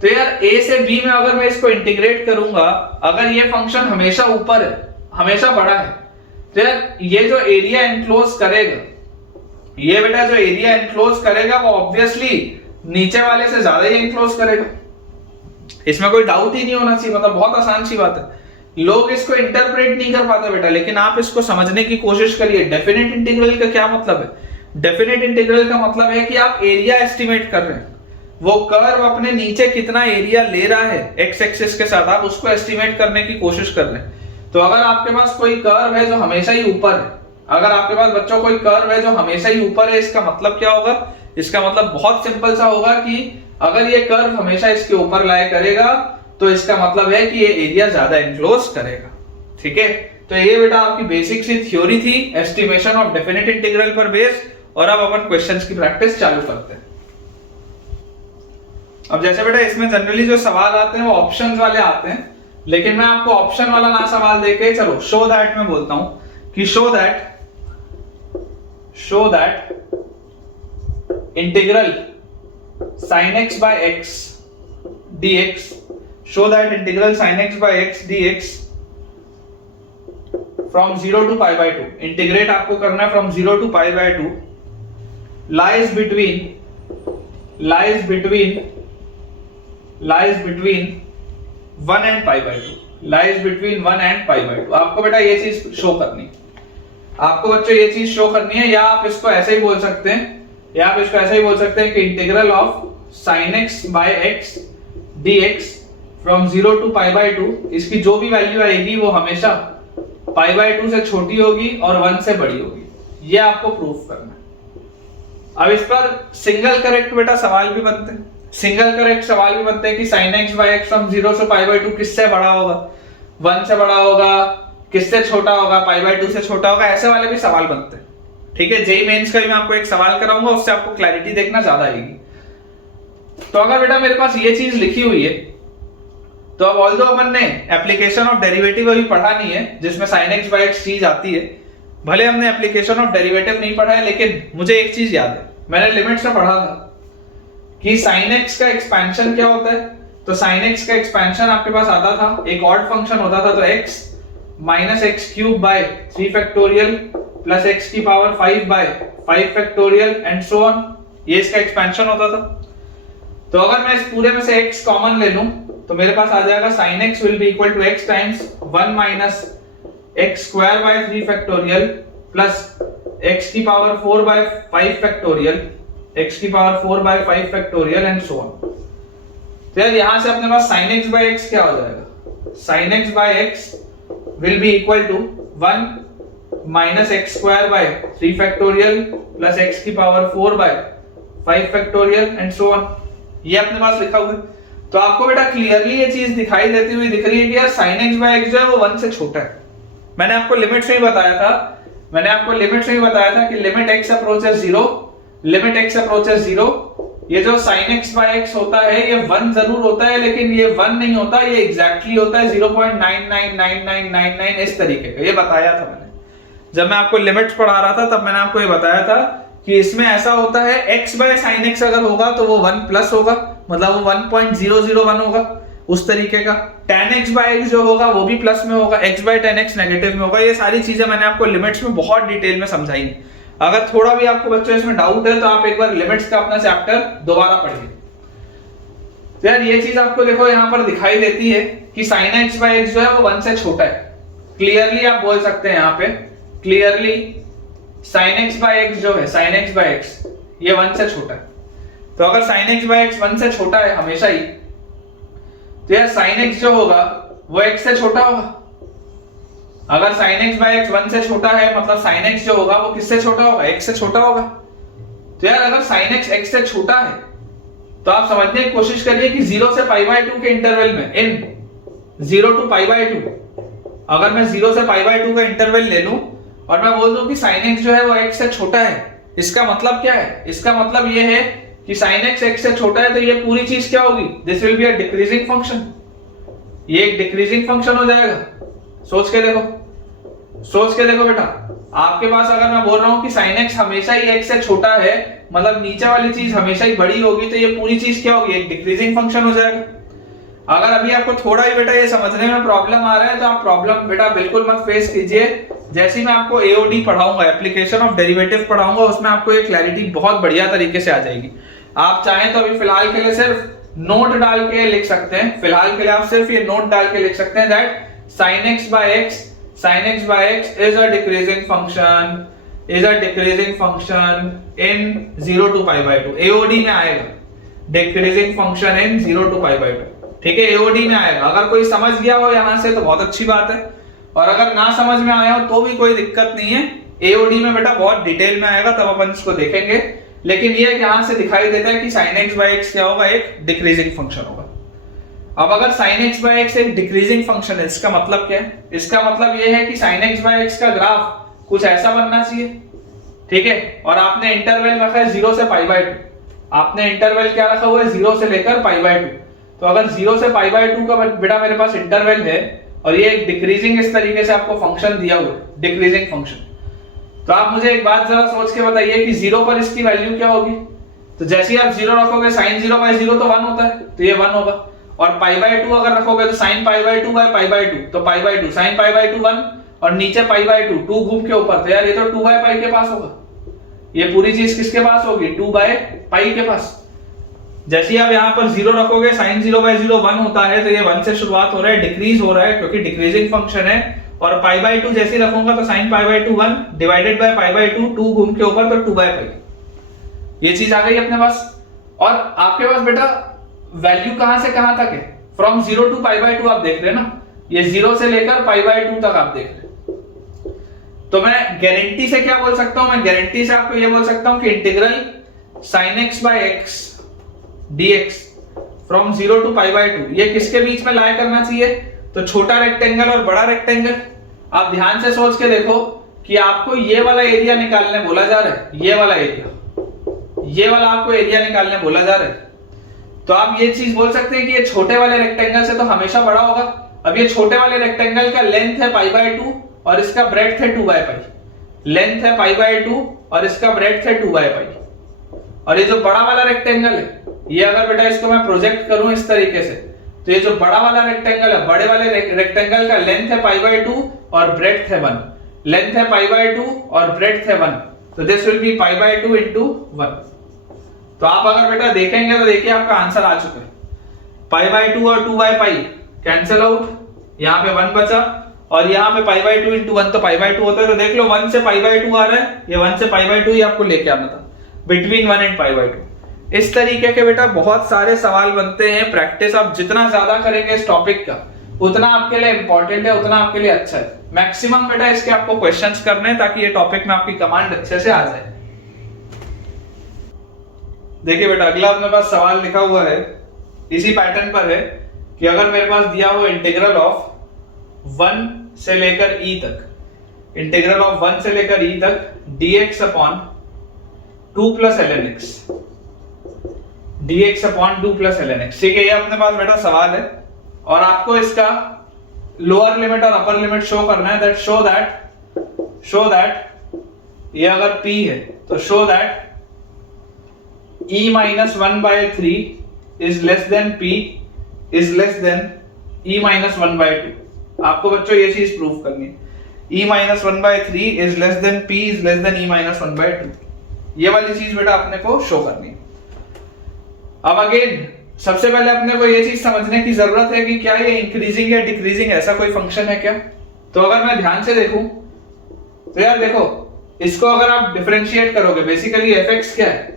तो यार a से b में अगर मैं इसको इंटीग्रेट करूंगा, अगर ये फंक्शन हमेशा ऊपर है, हमेशा बड़ा है, तो यार ये जो एरिया एनक्लोज करेगा, ये बेटा जो एरिया एनक्लोज करेगा वो ऑब्वियसली नीचे वाले से ज्यादा ही एनक्लोज करेगा। इसमें कोई डाउट ही नहीं होना चाहिए, मतलब बहुत आसान सी बात है। लोग इसको इंटरप्रेट नहीं कर पाते बेटा, लेकिन आप इसको समझने की कोशिश करिए। डेफिनेट इंटीग्रल का क्या मतलब है? डेफिनेट इंटीग्रल का मतलब है कि आप एरिया एस्टिमेट कर रहे हैं, वो कर्व अपने नीचे कितना एरिया ले रहा है एक्स एक्सिस के साथ, आप उसको एस्टिमेट करने की कोशिश कर रहे हैं। तो अगर आपके पास कोई कर्व है जो हमेशा ही ऊपर है, अगर आपके पास बच्चों कोई कर्व है जो हमेशा ही ऊपर है, इसका मतलब क्या होगा? इसका मतलब बहुत सिंपल सा होगा कि अगर ये कर्व हमेशा इसके ऊपर लाया करेगा तो इसका मतलब है कि ये एरिया ज्यादा एनक्लोज करेगा। ठीक है, तो ये बेटा आपकी बेसिक सी थ्योरी थी एस्टिमेशन ऑफ डेफिनेट इंटीग्रल पर बेस। और अब अपन क्वेश्चंस की प्रैक्टिस चालू करते हैं। अब जैसे बेटा इसमें जनरली जो सवाल आते हैं वो ऑप्शंस वाले आते हैं, लेकिन मैं आपको ऑप्शन वाला ना सवाल देके चलो शो दैट में बोलता हूं कि show that integral sin x by x dx, show that integral sin x by x dx from 0 to pi by 2, integrate आपको करना है from 0 to pi by 2, lies between 1 and pi by 2, lies between 1 and pi by 2। आपको बेटा ये चीज show करनी है, आपको बच्चों ये चीज शो करनी है, या आप इसको ऐसे ही बोल सकते हैं, कि integral of sin x by x dx from 0 to pi by 2, इसकी जो भी वैल्यू आएगी वो हमेशा pi by 2 से छोटी होगी और 1 से बड़ी होगी। ये आपको प्रूफ करना है। अब इस पर सिंगल करेक्ट बेटा सवाल भी बनते हैं, कि sin x by x from 0 से pi by 2 किससे बड़ा होगा? 1 से बड़ा होगा, किससे छोटा होगा? pi by 2 से छोटा होगा। ऐसे वाले भी सवाल बनते हैं। ठीक है, जेईई मेंस का भी मैं आपको एक सवाल कराऊंगा, उससे आपको क्लैरिटी देखना ज्यादा आएगी। तो अगर बेटा मेरे पास ये चीज लिखी हुई है, तो अब ऑल्दो अपन ने एप्लीकेशन ऑफ डेरिवेटिव अभी पढ़ा नहीं है जिसमें sin x by x चीज आती है, भले हमने एप्लीकेशन ऑफ डेरिवेटिव नहीं पढ़ा है, लेकिन मुझे एक चीज याद है, मैंने लिमिट्स में पढ़ा था कि sin x का एक्सपेंशन क्या होता है। तो sin x का एक्सपेंशन आपके पास आता था, एक ऑड फंक्शन होता था, तो x minus x cube by 3 factorial plus x की power 5 by 5 factorial and so on, ये इसका एक्सपेंशन होता था। तो अगर मैं इस पूरे में से x कॉमन ले लूं तो मेरे पास आ जाएगा sin x will be equal to x times 1 minus x square by 3 factorial plus x की पावर 4 बाय 5 फैक्टोरियल, x की power 4 by 5 factorial and so on. तो यार यहां से अपने पास sin x by x क्या हो जाएगा? sin x by x will be equal to 1 minus x square by 3 factorial plus x की power 4 by 5 factorial and so on. ये अपने पास लिखा हुआ है। तो आपको बेटा क्लियरली ये चीज दिखाई देती हुई दिख रही है कि यार sin x by x जो है वो 1 से छोटा है। मैंने आपको लिमिट से ही बताया था कि लिमिट x अप्रोचेस 0, ये जो sin x by x होता है ये 1 जरूर होता है, लेकिन ये 1 नहीं होता, ये एग्जैक्टली होता है 0.999999 इस तरीके का। ये बताया था मैंने, जब मैं आपको लिमिट्स पढ़ा रहा था तब मैंने आपको ये बताया था कि इसमें ऐसा होता है x by sin x अगर होगा तो वो 1 प्लस होगा, मतलब वो 1.001 होगा उस तरीके का। tan x by x जो होगा वो भी प्लस में होगा, x by tan x negative में होगा। ये सारी चीजें मैंने आपको लिमिट्स में बहुत डिटेल में समझाई है। अगर थोड़ा भी आपको बच्चों इसमें डाउट है तो आप एक बार लिमिट्स का अपना चैप्टर दोबारा पढ़िए। तो यार ये चीज आपको देखो यहाँ पर दिखाई देती है कि sin x by x जो है वो 1 से छोटा है। क्लियरली आप बोल सकते हैं यहाँ पे, clearly sin x by x जो है, sin x by x ये 1 से छोटा है। तो अगर sin x by x 1 से छोटा है हमेशा ही, तो यार sin x जो होगा वो x से छोटा होगा। अगर sin x by x 1 से छोटा है मतलब sin x जो होगा वो किससे छोटा होगा? x से छोटा होगा। तो यार अगर sin x x से छोटा है तो आप समझने की कोशिश करिए कि 0 से π/2 के इंटरवल में, इन 0 to π/2, अगर मैं 0 से π/2 का इंटरवल ले लूं और मैं बोल दूं कि sin x जो है वो x से छोटा है, इसका मतलब क्या है? इसका मतलब ये है कि sin x x से छोटा है, तो ये पूरी चीज क्या होगी? This will be a decreasing function. ये एक डिक्रीजिंग फंक्शन हो जाएगा। सोच के देखो बेटा, आपके पास अगर मैं बोल रहा हूं कि sin x हमेशा ही x से छोटा है, मतलब नीचे वाली चीज हमेशा ही बड़ी होगी, तो ये पूरी चीज क्या होगी? एक डिक्रीजिंग फंक्शन हो जाएगा। अगर अभी आपको थोड़ा ही बेटा ये समझने में प्रॉब्लम आ रहा है, तो आप प्रॉब्लम बेटा बिल्कुल मत फेस कीजिए। जैसे ही मैं आपको एओडी पढ़ाऊंगा, एप्लीकेशन ऑफ डेरिवेटिव पढ़ाऊंगा, उसमें आपको ये क्लैरिटी बहुत बढ़िया तरीके से आ जाएगी। आप चाहें तो अभी फिलहाल के लिए सिर्फ नोट डाल के लिख सकते हैं, फिलहाल के लिए आप सिर्फ ये नोट डाल के लिख सकते हैं that sin x by x is a decreasing function in 0 to π/2। AOD में आएगा डिक्रीजिंग फंक्शन इन 0 to π/2, ठीक है, एओडी में आएगा। अगर कोई समझ गया हो यहां से तो बहुत अच्छी बात है, और अगर ना समझ में आया हो तो भी कोई दिक्कत नहीं है। एओडी में बेटा बहुत डिटेल में आएगा, तब अपन इसको देखेंगे। लेकिन ये यहां से दिखाई देता है कि sin x by x क्या होगा? एक डिक्रीजिंग फंक्शन होगा। अब अगर sin x by x एक डिक्रीजिंग फंक्शन है, इसका मतलब क्या है? इसका मतलब ये है कि sin x by x का ग्राफ कुछ ऐसा बनना चाहिए, ठीक है। और आपने इंटरवल रखा है 0 से π/2, आपने इंटरवल क्या रखा हुआ है? 0 से लेकर π/2। तो अगर 0 से π/2 का बेटा मेरे पास इंटरवल है और ये एक डिक्रीजिंग इस तरीके से आपको फंक्शन दिया हुआ है, डिक्रीजिंग फंक्शन, तो आप मुझे एक बात जरा सोच के बताइए कि 0 पर इसकी वैल्यू क्या होगी? तो जैसे ही आप 0 रखोगे sin 0/0 तो 1 होता है, तो ये 1 होगा। और π/2 अगर रखोगे तो sin π/2 by π/2, तो π/2 sin π/2 1, और नीचे π/2 2 घूम के ऊपर, तो यार ये तो 2/π के पास होगा। ये पूरी चीज किसके पास होगी? 2/π के पास। जैसे ही आप यहाँ पर 0 रखोगे, sin 0/0 1 होता है, तो ये 1 से शुरुआत हो रहा है, डिक्रीज हो रहा है क्योंकि डिक्रीजिंग फंक्शन है। और π/2 जैसे ही रखूंगा तो sin π/2 1 डिवाइडेड बाय π/2 2 घूम के ऊपर, तो 2/π। ये चीज आ गई अपने पास। और आपके पास बेटा वैल्यू कहां से कहां तक है? फ्रॉम 0 to π/2 आप देख रहे हैं ना, ये 0 से लेकर π/2 तक आप देख रहे हैं। तो मैं गारंटी से क्या बोल सकता हूं? मैं गारंटी से आपको ये बोल सकता हूं कि integral sin x by x dx from 0 to π/2 ये किसके बीच में लाया करना चाहिए? तो छोटा रेक्टेंगल और बड़ा रेक्टेंगल। आप ध्यान से सोच के देखो कि आपको ये वाला एरिया निकालने बोला जा रहा है, ये वाला एरिया, ये वाला आपको एरिया निकालने बोला जा रहा है। तो आप ये चीज बोल सकते हैं कि ये छोटे वाले रेक्टेंगल से तो हमेशा बड़ा होगा। अब ये छोटे वाले रेक्टेंगल का लेंथ है π/2 और इसका ब्रेड्थ है 2/π। लेंथ है π/2 और इसका ब्रेड्थ है 2/π। और ये जो बड़ा वाला रेक्टेंगल है, ये अगर बेटा इसको मैं प्रोजेक्ट करूं इस तरीके से, तो ये जो बड़ा वाला रेक्टेंगल है, बड़े वाले रेक्टेंगल का लेंथ है π/2 और ब्रेड्थ है 1। लेंथ है π/2 और ब्रेड्थ है 1, तो दिस विल बी π/2 into 1। तो आप अगर बेटा देखेंगे तो देखिए आपका आंसर आ चुका है। π/2 और 2/π कैंसिल आउट, यहाँ पे 1 बचा, और यहाँ पे π/2 into 1 तो π/2 होता है। तो देख लो 1 से π/2 आ रहा है, ये 1 से π/2 ही आपको लेके आना था, बिटवीन 1 and π/2। इस तरीके के बेटा बहुत सारे सवाल बनते हैं। प्रैक्टिस आप जितना ज्यादा करेंगे इस टॉपिक का, उतना आपके लिए इंपॉर्टेंट है, उतना आपके लिए अच्छा है। मैक्सिमम बेटा इसके आपको क्वेश्चंस करने हैं ताकि ये टॉपिक में आपकी कमांड अच्छे से आ जाए। देखिए बेटा अगला अपने पास सवाल लिखा हुआ है, इसी पैटर्न पर है कि अगर मेरे पास दिया हुआ इंटीग्रल ऑफ 1 से लेकर e तक, इंटीग्रल ऑफ 1 से लेकर e तक dx upon 2 plus ln x, dx upon 2 plus ln x, ठीक है। ये अपने पास बेटा सवाल है और आपको इसका लोअर लिमिट और अपर लिमिट शो करना है। दैट शो दैट ये अगर p है तो show that e minus 1/3 is less than p is less than e minus 1/2। आपको बच्चों ये चीज प्रूव करनी है। e minus 1/3 is less than p is less than e minus 1/2, ये वाली चीज बेटा अपने को शो करनी है। अब अगेन सबसे पहले अपने को ये चीज समझने की जरूरत है कि क्या ये इंक्रीजिंग या डिक्रीजिंग ऐसा कोई फंक्शन है क्या। तो अगर मैं ध्यान से देखूं तो यार देखो, इसको अगर आप डिफरेंशिएट करोगे, बेसिकली fx क्या है?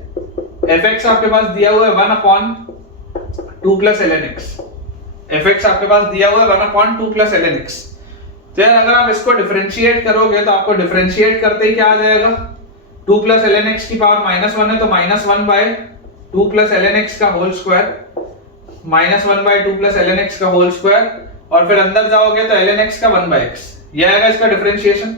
fx आपके पास दिया हुआ है 1/2 plus ln x। fx आपके पास दिया हुआ है 1/2 plus ln x। तो यार अगर आप इसको डिफरेंशिएट करोगे तो आपको डिफरेंशिएट करते ही क्या आ जाएगा? 2 plus ln x की पावर -1 है, तो -1/2 2 प्लस ln x का whole square minus 1/2 plus ln x का होल स्क्वायर, और फिर अंदर जाओगे तो ln x का 1/x, ये आएगा इसका डिफरेंशिएशन।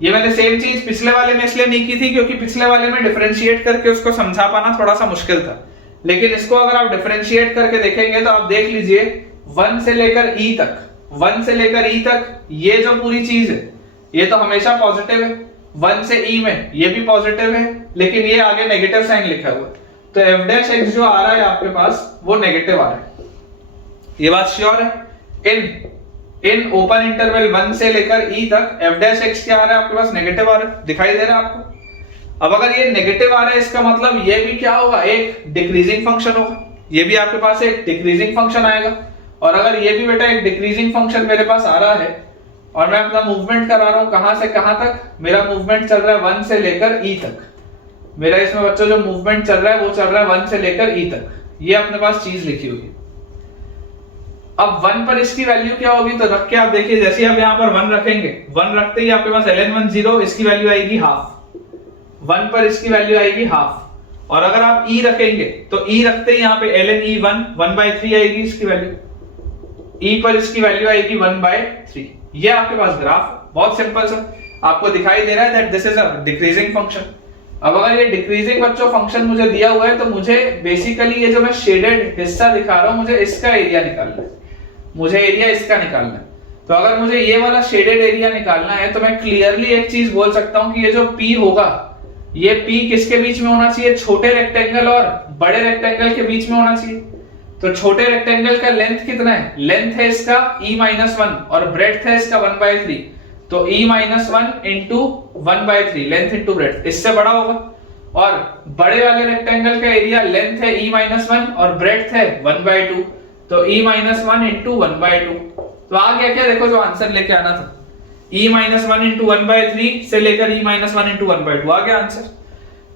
ये मैंने सेम चीज पिछले वाले में इसलिए नहीं की थी क्योंकि पिछले वाले में डिफरेंशिएट करके उसको समझा पाना थोड़ा सा मुश्किल था, लेकिन इसको अगर आप डिफरेंशिएट करके देखेंगे तो आप देख लीजिए 1 से लेकर e तक, 1 से लेकर e तक ये जो पूरी चीज है ये तो हमेशा पॉजिटिव है, 1 से e में ये भी पॉजिटिव है, लेकिन ये आगे नेगेटिव साइन लिखा हुआ है, तो f डैश x जो आ रहा है आपके पास वो नेगेटिव आ रहा है, ये बात श्योर है। इन ओपन इंटरवल 1 से लेकर e तक f डैश x क्या आ रहा है आपके पास, नेगेटिव आ रहा है, दिखाई दे रहा है आपको। अब अगर ये नेगेटिव आ रहा है इसका मतलब ये भी क्या होगा, एक डिक्रीजिंग फंक्शन होगा, ये भी आपके पास एक डिक्रीजिंग फंक्शन आएगा। और अगर ये भी बेटा एक डिक्रीजिंग फंक्शन मेरे पास आ रहा है और मैं अपना मूवमेंट करा रहा हूं कहां से कहां तक, मेरा मूवमेंट चल रहा है 1 से लेकर e तक, मेरा इसमें बच्चों जो मूवमेंट चल रहा है वो चल रहा है 1 से लेकर e तक, ये अपने पास चीज लिखी हुई है। अब 1 पर इसकी वैल्यू क्या होगी, तो रख के आप देखिए, जैसे आप यहाँ पर 1 रखेंगे, 1 रखते ही आपके पास ln 1 0, इसकी वैल्यू आएगी हाफ, 1 पर इसकी वैल्यू आएगी हाफ। और अगर आप e रखेंगे तो e रखते ही यहाँ पे ln e 1/3 आएगी इसकी वैल्यू, e पर इसकी वैल्यू आएगी 1/3। ये आपके पास ग्राफ बहुत सिंपल सा आपको दिखाई दे रहा है that this is a decreasing function. अब अगर ये डिक्रीजिंग बच्चों फंक्शन मुझे दिया हुआ है तो मुझे बेसिकली ये जो मैं शेडेड हिस्सा दिखा रहा हूं मुझे इसका एरिया निकालना है, मुझे एरिया इसका निकालना है। तो अगर मुझे ये वाला शेडेड एरिया निकालना है तो मैं क्लियरली एक चीज बोल सकता हूं कि ये जो P होगा, ये P किसके बीच में होना चाहिए, छोटे रेक्टेंगल और बड़े रेक्टेंगल के बीच में होना चाहिए। तो छोटे रेक्टेंगल का लेंथ कितना है, लेंथ है इसका e-1 और ब्रेड्थ है इसका 1/3, तो e-1 into 1/3 length into breadth, इससे बड़ा होगा। और बड़े वाले रेक्टेंगल का एरिया लेंथ है e-1 और ब्रेड्थ है 1/2, तो e-1 इंटू 1/2। तो आ गया क्या, देखो जो आंसर लेके आना था, e-1 इंटू 1/3 से लेकर e-1 इंटू 1/2 आ गया आंसर।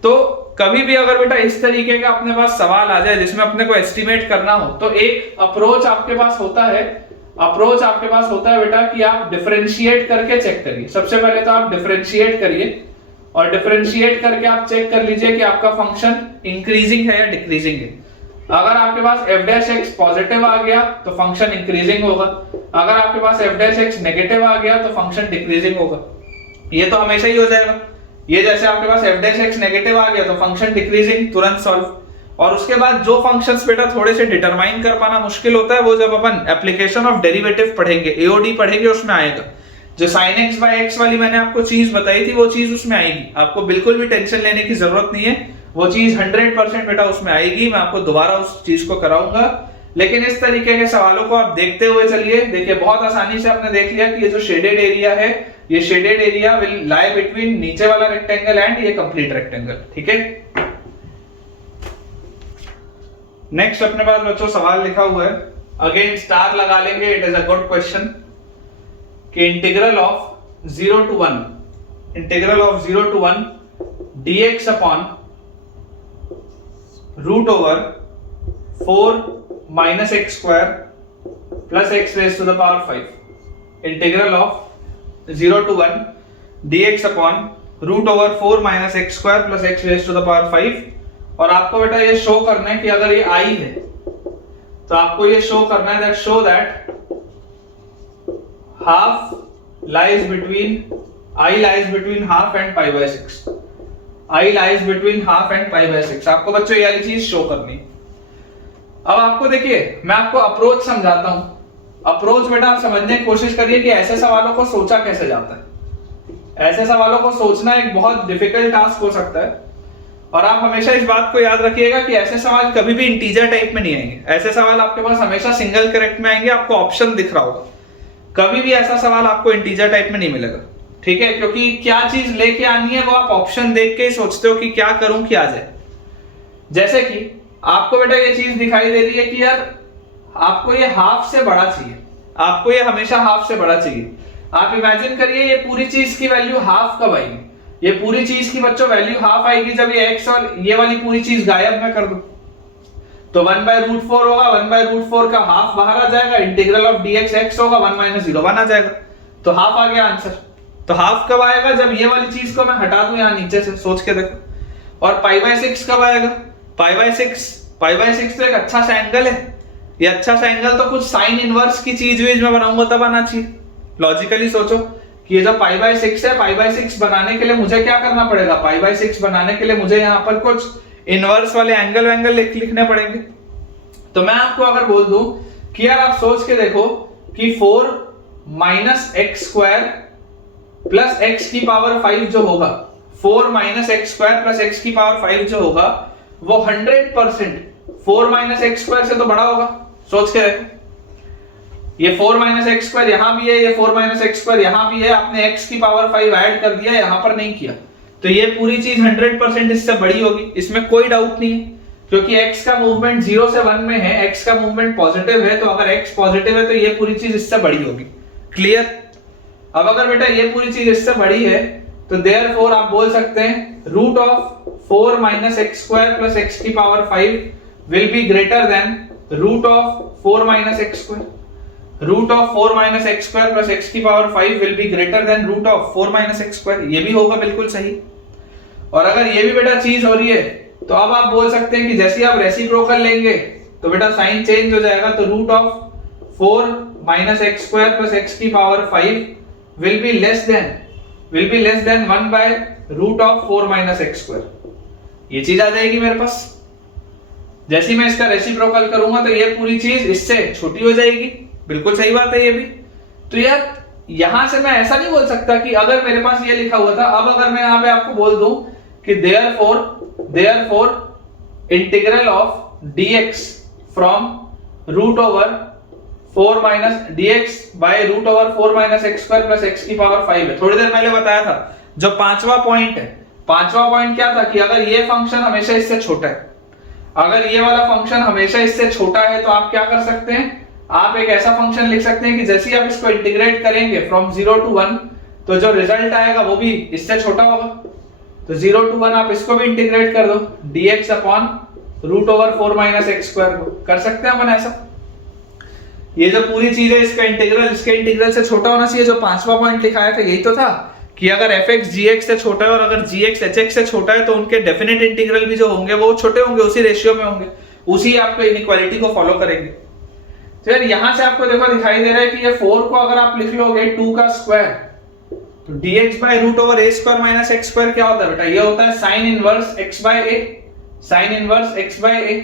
तो कभी भी अगर बेटा इस तरीके का अपने पास सवाल आ जाए जिसमें अपने को एस्टिमेट करना हो तो एक अप्रोच आपके पास होता है, बेटा कि आप डिफरेंशिएट करके चेक करिए। सबसे पहले तो आप डिफरेंशिएट करिए और डिफरेंशिएट करके आप चेक कर लीजिए कि आपका फंक्शन इंक्रीजिंग है या डिक्रीजिंग है। अगर आपके पास f डैश x पॉजिटिव आ गया तो फंक्शन इंक्रीजिंग होगा, अगर आपके पास f डैश x नेगेटिव आ गया तो फंक्शन डिक्रीजिंग होगा। ये तो हमेशा ही हो जाएगा, ये जैसे आपके पास f डैश x नेगेटिव आ गया तो फंक्शन डिक्रीजिंग, तुरंत सॉल्व। और उसके बाद जो फंक्शंस बेटा थोड़े से डिटरमाइन कर पाना मुश्किल होता है वो जब अपन एप्लीकेशन ऑफ डेरिवेटिव पढ़ेंगे, एओडी पढ़ेंगे, उसमें आएगा। जो sin x by x वाली मैंने आपको चीज बताई थी वो चीज उसमें आएगी, आपको बिल्कुल भी टेंशन लेने की जरूरत नहीं है, वो चीज 100% बेटा उसमें आएगी। मैं आपको दोबारा उस चीज को कराऊंगा, लेकिन इस तरीके के सवालों को आप देखते हुए चलिए। देखिए बहुत आसानी से आपने देख लिया कि ये जो शेडेड एरिया है, ये shaded area will lie between नीचे वाला रेक्टेंगल एंड ये कंप्लीट रेक्टेंगल, ठीक है। नेक्स्ट अपने पास बच्चों सवाल लिखा हुआ है, अगेन स्टार लगा लेंगे, it is a good question, कि integral of 0 to 1 dx upon root over 4 minus x square plus x raised to the power 5, integral of 0 to 1 dx upon root over 4 minus x square plus x raised to the power 5। और आपको बेटा ये show करना है कि अगर ये i है तो आपको ये शो करना है show that half lies between half and pi by 6, i lies between half and pi by 6। आपको बच्चों ये वाली चीज शो करनी। अब आपको देखिए मैं आपको अप्रोच समझाता हूं। अप्रोच बेटा आप समझने की कोशिश करिए कि ऐसे सवालों को सोचा कैसे जाता है। ऐसे सवालों को सोचना एक बहुत डिफिकल्ट टास्क हो सकता है, और आप हमेशा इस बात को याद रखिएगा कि ऐसे सवाल कभी भी इंटीजर टाइप में नहीं आएंगे। ऐसे सवाल आपके पास हमेशा सिंगल करेक्ट में आएंगे, आपको ऑप्शन दिख रहा होगा। कभी भी ऐसा सवाल आपको इंटीजर टाइप में नहीं मिलेगा, ठीक है, क्योंकि क्या चीज लेके आनी है वो आप ऑप्शन देख के ही सोचते हो कि क्या करूं कि आ जाए। जैसे कि आपको बेटा ये चीज दिखाई दे रही है कि यार आपको ये हाफ से बड़ा चाहिए, आपको ये हमेशा हाफ से बड़ा चाहिए। आप इमेजिन करिए ये पूरी चीज की वैल्यू हाफ कब आएगी, ये पूरी चीज की बच्चों वैल्यू हाफ आएगी जब ये x और ये वाली पूरी चीज गायब मैं कर दूं। तो 1/√4 होगा, 1/√4 का हाफ बाहर आ जाएगा, इंटीग्रल ऑफ dx x होगा, 1 - 0 आ जाएगा, तो हाफ आ गया आंसर। तो हाफ कब आएगा, जब ये वाली चीज को मैं हटा दूं यहां नीचे से, सोच के देखो। और पाई बाय 6 कब आएगा, पाई बाय सिक्स तो एक अच्छा सा एंगल है। ये अच्छा सा एंगल तो कुछ साइन इनवर्स की चीज वीज में बनाऊंगा तब आना चाहिए। लॉजिकली सोचो कि ये जो पाई बाय सिक्स है, पाई बाय सिक्स बनाने के लिए मुझे क्या करना पड़ेगा? पाई बाय सिक्स बनाने के लिए मुझे यहाँ पर कुछ इनवर्स वाले एंगल लिखने पड़ेंगे। तो मैं आपको अगर बोल दूं कि यार आप सोच के देखो कि 4 minus x square plus x की पावर 5 जो होगा, 4 minus x square plus x की पावर 5 जो होगा वो 100% 4 माइनस एक्स स्क्वायर से तो बड़ा होगा। सोच के देखो, ये 4 माइनस एक्स स्क्वायर यहां भी है, ये 4 माइनस एक्स स्क्वायर यहां भी है, आपने एक्स की पावर 5 ऐड कर दिया, यहां पर नहीं किया, तो ये पूरी चीज 100% इससे बड़ी होगी, इसमें कोई डाउट नहीं है, क्योंकि x का मूवमेंट 0 से 1 में है, x का मूवमेंट पॉजिटिव है, तो अगर x पॉजिटिव है तो ये पूरी चीज इससे बड़ी होगी। क्लियर? अब अगर बेटा ये पूरी चीज इससे बड़ी है तो देयरफॉर आप बोल सकते हैं root of 4 minus x square plus x की power 5 will be greater than root of 4 minus x square. Root of 4 minus x square plus x की power 5 will be greater than root of 4 minus x square. ये भी होगा बिल्कुल सही। और अगर ये भी बेटा चीज हो रही है तो अब आप बोल सकते हैं कि जैसे आप रेसिप्रोकल लेंगे तो बेटा साइन चेंज हो जाएगा, तो root of 4 minus x square plus x की power 5 will be less than 1 by root of 4 minus x square. ये चीज आ जाएगी मेरे पास। जैसे मैं इसका रेसिप्रोकल करूंगा तो ये पूरी चीज इससे छोटी हो जाएगी। बिल्कुल सही बात है ये भी। तो यार यहां से मैं ऐसा नहीं बोल सकता कि अगर मेरे पास ये लिखा हुआ था, अब अगर मैं यहां पे आपको बोल दूं कि therefore integral of dx from root over 4 minus dx by root over 4 minus x square plus x की पावर 5 है। थोड़ी देर पहले बताया था जो पांचवा पॉइंट है, पांचवा पॉइंट क्या था कि अगर ये फंक्शन हमेशा इससे छोटा है, अगर ये वाला फंक्शन हमेशा इससे छोटा है तो आप क्या कर सकते हैं, आप एक ऐसा फंक्शन लिख सकते हैं कि जैसे आप इसको इंटीग्रेट करेंगे फ्रॉम 0 टू 1 तो जो रिजल्ट आएगा वो भी इससे छोटा होगा। तो 0 टू 1 आप इसको भी इंटीग्रेट कर दो dx upon root over 4 minus x square को। कर सकते हैं अपन ऐसा। ये जो पूरी चीज है इसका इंटीग्रल इसके इंटीग्रल से छोटा होना चाहिए। जो पांचवा पॉइंट लिखाया था यही तो था कि अगर fx gx से छोटा है और अगर gx hx से छोटा है तो उनके डेफिनेट इंटीग्रल भी जो होंगे वो छोटे होंगे, उसी रेशियो में होंगे, उसी आपको इनइक्वालिटी को फॉलो करेंगे। तो यार यहां से आपको देखो दिखाई दे रहा है कि ये 4 को अगर आप लिख लोगे 2 का स्क्वायर तो dx by root over a square minus x square क्या होता है बेटा? ये होता है sin inverse x by a, sin inverse x by a।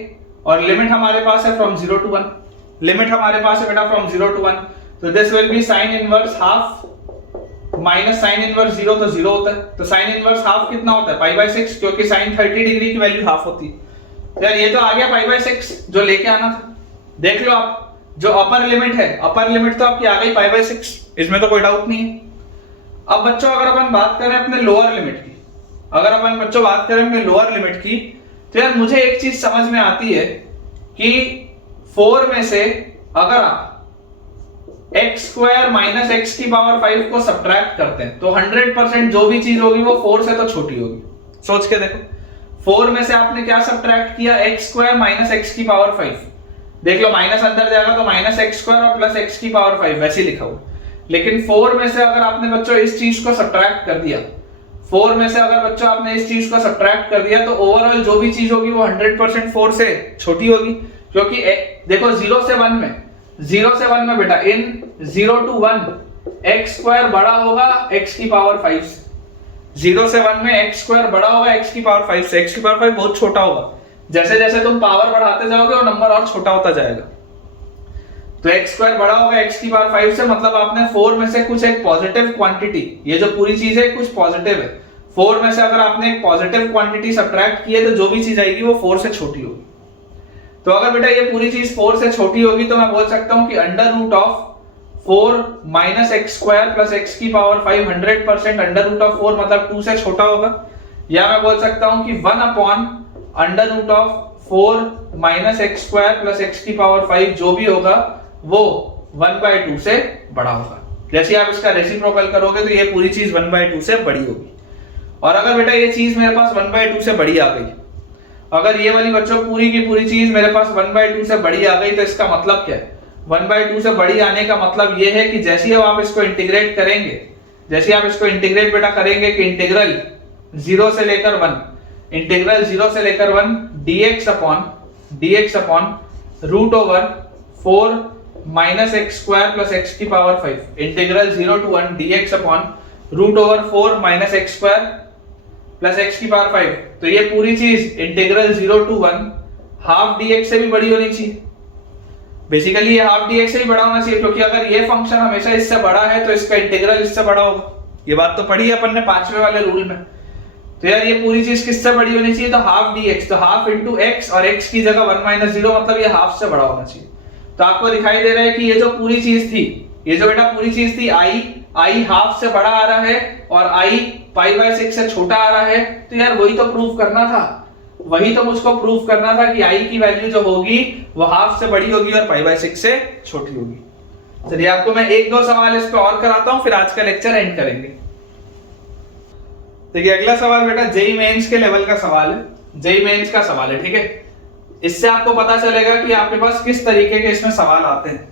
और लिमिट हमारे पास है फ्रॉम 0 टू 1, लिमिट हमारे पास है बेटा फ्रॉम 0 टू 1, तो this will be sin inverse half minus sin inverse 0 तो 0 होता है। तो sin इनवर्स हाफ कितना होता है? पाई बाय 6, क्योंकि sin 30 डिग्री की वैल्यू हाफ होती है। तो यार ये तो आ गया पाई बाय 6 जो लेके आना था। देख लो आप, जो अपर लिमिट है, अपर लिमिट तो आपकी आ गई पाई बाय 6, इसमें तो कोई डाउट नहीं है। अब बच्चों अगर अपन बात करें अपने लोअर लिमिट की, अगर अपन बच्चों बात करें अपने लोअर लिमिट की, तो यार मुझे एक चीज समझ में आती है कि 4 में से अगर आप एक्स स्क्वायर माइनस एक्स की पावर 5 को सब्ट्रैक्ट करते हैं तो 100% जो भी चीज होगी वो 4 से तो छोटी होगी। सोच के देखो, 4 में से आपने क्या सब्ट्रैक्ट किया? एक्स स्क्वायर माइनस एक्स की पावर 5। देख लो माइनस अंदर जाएगा तो माइनस एक्स स्क्वायर और प्लस एक्स की पावर 5 वैसे लिखा हुआ। लेकिन 4 में से अगर आपने बच्चों इस चीज को सब्ट्रैक्ट कर दिया, 4 में से अगर बच्चों आपने इस चीज को सब्ट्रैक्ट कर दिया तो ओवरऑल जो भी चीज होगी वो 100% 4 से छोटी होगी। क्योंकि देखो 0 से 1 में बेटा इन 0 टू 1 एक्स स्क्वायर बड़ा होगा एक्स की पावर 5 से। 0 से 1 में एक्स स्क्वायर बड़ा होगा एक्स की पावर 5 से, एक्स की पावर 5 बहुत छोटा होगा। जैसे जैसे तुम पावर बढ़ाते जाओगे वो नंबर और छोटा होता जाएगा। तो एक्स स्क्वायर बड़ा होगा एक्स की पावर 5 से, मतलब आपने 4 में से कुछ एक पॉजिटिव क्वांटिटी, ये जो पूरी चीज है कुछ पॉजिटिव है, 4 में से अगर आपने एक पॉजिटिव क्वांटिटी सब्ट्रैक्ट की है तो जो भी चीज आएगी वो 4 से छोटी होगी। तो अगर बेटा ये पूरी चीज 4 से छोटी होगी तो मैं बोल सकता हूं कि under root of 4 minus x square plus x की पावर 5 100% अंडर रूट ऑफ 4 मतलब 2 से छोटा होगा। या मैं बोल सकता हूं कि 1 upon under root of 4 minus x square plus x की पावर 5 जो भी होगा वो 1/2 से बड़ा होगा। जैसे आप इसका रेसिप्रोकल करोगे तो ये पूरी चीज 1/2 से बड़ी होगी। और अगर बेटा ये चीज मेरे पास 1/2 से बड़ी आ गई, अगर ये वाली बच्चों पूरी की पूरी चीज मेरे पास 1/2 से बड़ी आ गई तो इसका मतलब क्या है? 1/2 से बड़ी आने का मतलब ये है कि जैसे ही आप इसको इंटीग्रेट करेंगे, जैसे आप इसको इंटीग्रेट बेटा करेंगे कि इंटीग्रल 0 से लेकर 1, इंटीग्रल 0 से लेकर 1 dx upon root over 4 minus x square plus x की power 5, integral 0 to 1 dx upon root over 4 minus x square plus x की पावर 5। तो ये पूरी चीज इंटीग्रल 0 to 1 हाफ dx से भी बड़ी होनी चाहिए। बेसिकली ये हाफ dx से भी बड़ा होना चाहिए, क्योंकि अगर ये फंक्शन हमेशा इससे बड़ा है तो इसका इंटीग्रल इससे बड़ा होगा। ये बात तो पढ़ी है अपन ने 5वें वाले रूल में। तो यार ये पूरी चीज किससे बड़ी होनी चाहिए, तो हाफ dx, तो हाफ इंटू एक्स और x की जगह 1 माइनस 0, मतलब ये हाफ से बड़ा होना चाहिए। तो आपको दिखाई दे रहा है कि ये जो पूरी चीज थी, ये जो बेटा पूरी चीज थी i हाफ से बड़ा आ रहा है और i π/6 से छोटा आ रहा है। तो यार वही तो प्रूफ करना था, वही तो मुझको प्रूफ करना था कि i की वैल्यू जो होगी वो हाफ से बड़ी होगी और π/6 से छोटी होगी। चलिए आपको मैं एक दो सवाल इस पे और कराता हूं, फिर आज का लेक्चर एंड करेंगे। देखिए अगला सवाल बेटा जेईई मेंस के लेवल का सवाल है, जेईई मेंस का सवाल है, ठीक है। इससे आपको पता चलेगा कि आपके पास किस तरीके के इसमें सवाल आते हैं।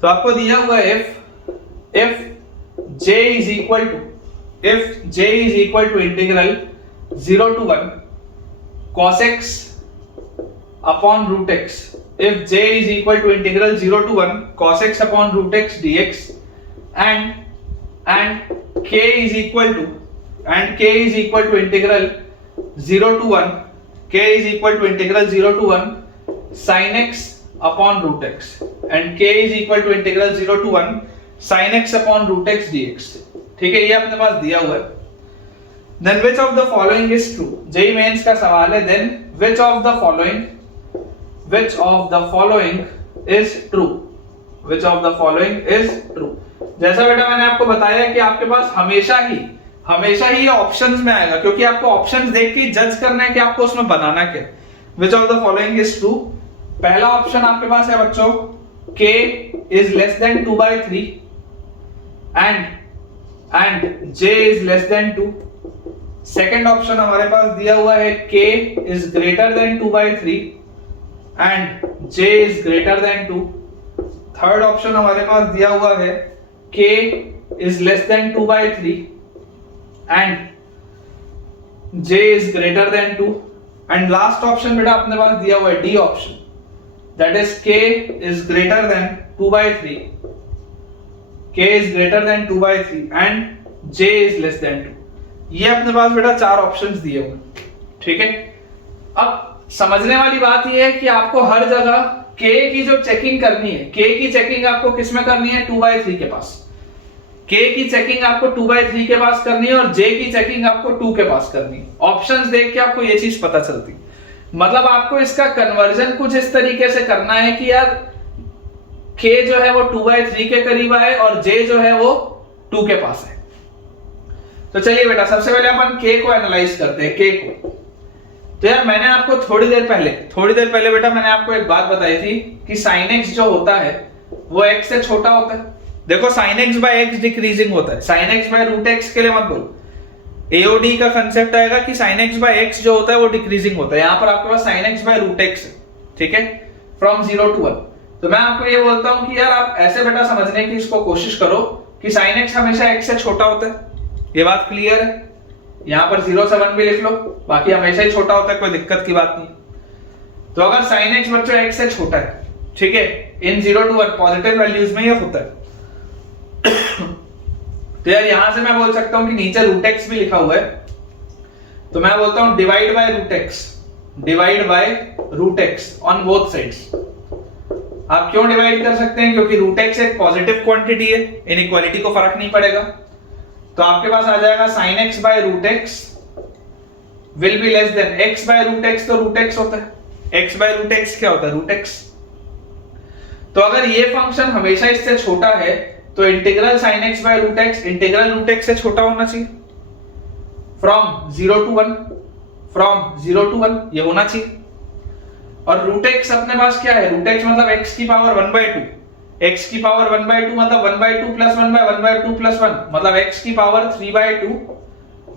तो आपको दिया हुआ है if j is equal to integral 0 to 1 cos x upon root x, if j is equal to integral 0 to 1 cos x upon root x dx and k is equal to integral 0 to 1 sin x upon root x and k is equal to integral 0 to 1 sin x upon root x dx, ठीक है। ये अपने पास दिया हुआ है। Then which of the following is true? JEE Mains का सवाल है। Then which of the following is true? Which of the following is true? जैसा बेटा मैंने आपको बताया कि आपके पास हमेशा ही ये ऑप्शंस में आएगा, क्योंकि आपको ऑप्शंस देख के जज करना है कि आपको उसमें बनाना क्या। Which of the following is true? पहला ऑप्शन आपके पास है बच्चों k is less than 2/3 and j is less than 2। Second option हमारे पास दिया हुआ है k is greater than 2/3 and j is greater than 2। Third option हमारे पास दिया हुआ है k is less than 2/3 and j is greater than 2। And last option बेटा अपने पास दिया हुआ है D option, that is k is greater than 2/3, k is greater than 2/3 and j is less than 2। ये अपने पास बेटा चार ऑप्शंस दिए हुए, ठीक है। अब समझने वाली बात ये है कि आपको हर जगह k की जो चेकिंग करनी है, k की चेकिंग आपको किस में करनी है, 2/3 के पास। k की चेकिंग आपको 2/3 के पास करनी है और j की चेकिंग आपको 2 के पास करनी है। ऑप्शंस देख के आपको ये चीज पता चलती, मतलब आपको इसका कन्वर्जन कुछ इस तरीके से करना है कि यार k जो है वो 2/3 के करीब आए और j जो है वो 2 के पास है। तो चलिए बेटा सबसे पहले अपन k को एनालाइज करते हैं, k को। तो यार मैंने आपको थोड़ी देर पहले बेटा मैंने आपको एक बात बताई थी कि sin x जो होता है वो x से छोटा होता है। देखो sin x by x decreasing होता है, sin x by root x के लिए मत बोलो। AOD का कंसेप्ट आएगा कि sin x by x जो होता है वो डिक्रीजिंग होता है। यहाँ पर आपके पास sin x by root x है, ठीक है, फ्रॉम 0 to 1। तो मैं आपको ये बोलता हूँ कि यार आप ऐसे बेटा समझने की इसको कोशिश करो कि sin x हमेशा x से छोटा होता है। ये बात क्लियर है? यहाँ पर 0 से 1 भी लिख लो, बाकी हमेशा ही छोटा होता है, कोई दिक्कत की बात नहीं। तो अगर sin x बच्चों x से छोटा है, ठीक है, इन 0 to 1 पॉजिटिव वैल्यूज में ये होता है। तो यार यहां से मैं बोल सकता हूं कि नीचे रूट एक्स भी लिखा हुआ है, तो मैं बोलता हूं divide by root x on both sides. आप क्यों डिवाइड कर सकते हैं, क्योंकि रूट एक्स एक पॉजिटिव क्वांटिटी है, इनइक्वालिटी को फर्क नहीं पड़ेगा। तो आपके पास आ जाएगा sin x by root x will be less than x by root x. तो रूट एक्स होता है, x बाय रूट एक्स क्या होता है, रूट एक्स। तो अगर ये फंक्शन हमेशा इससे छोटा है तो integral sin x by root x integral root x से छोटा होना चाहिए, फ्रॉम 0 to 1 ये होना चाहिए। और रूट एक्स अपने पास क्या है, रूट एक्स मतलब x की पावर 1/2, x की पावर 1/2 मतलब 1/2 प्लस 1/2 प्लस 1 मतलब x की पावर 3/2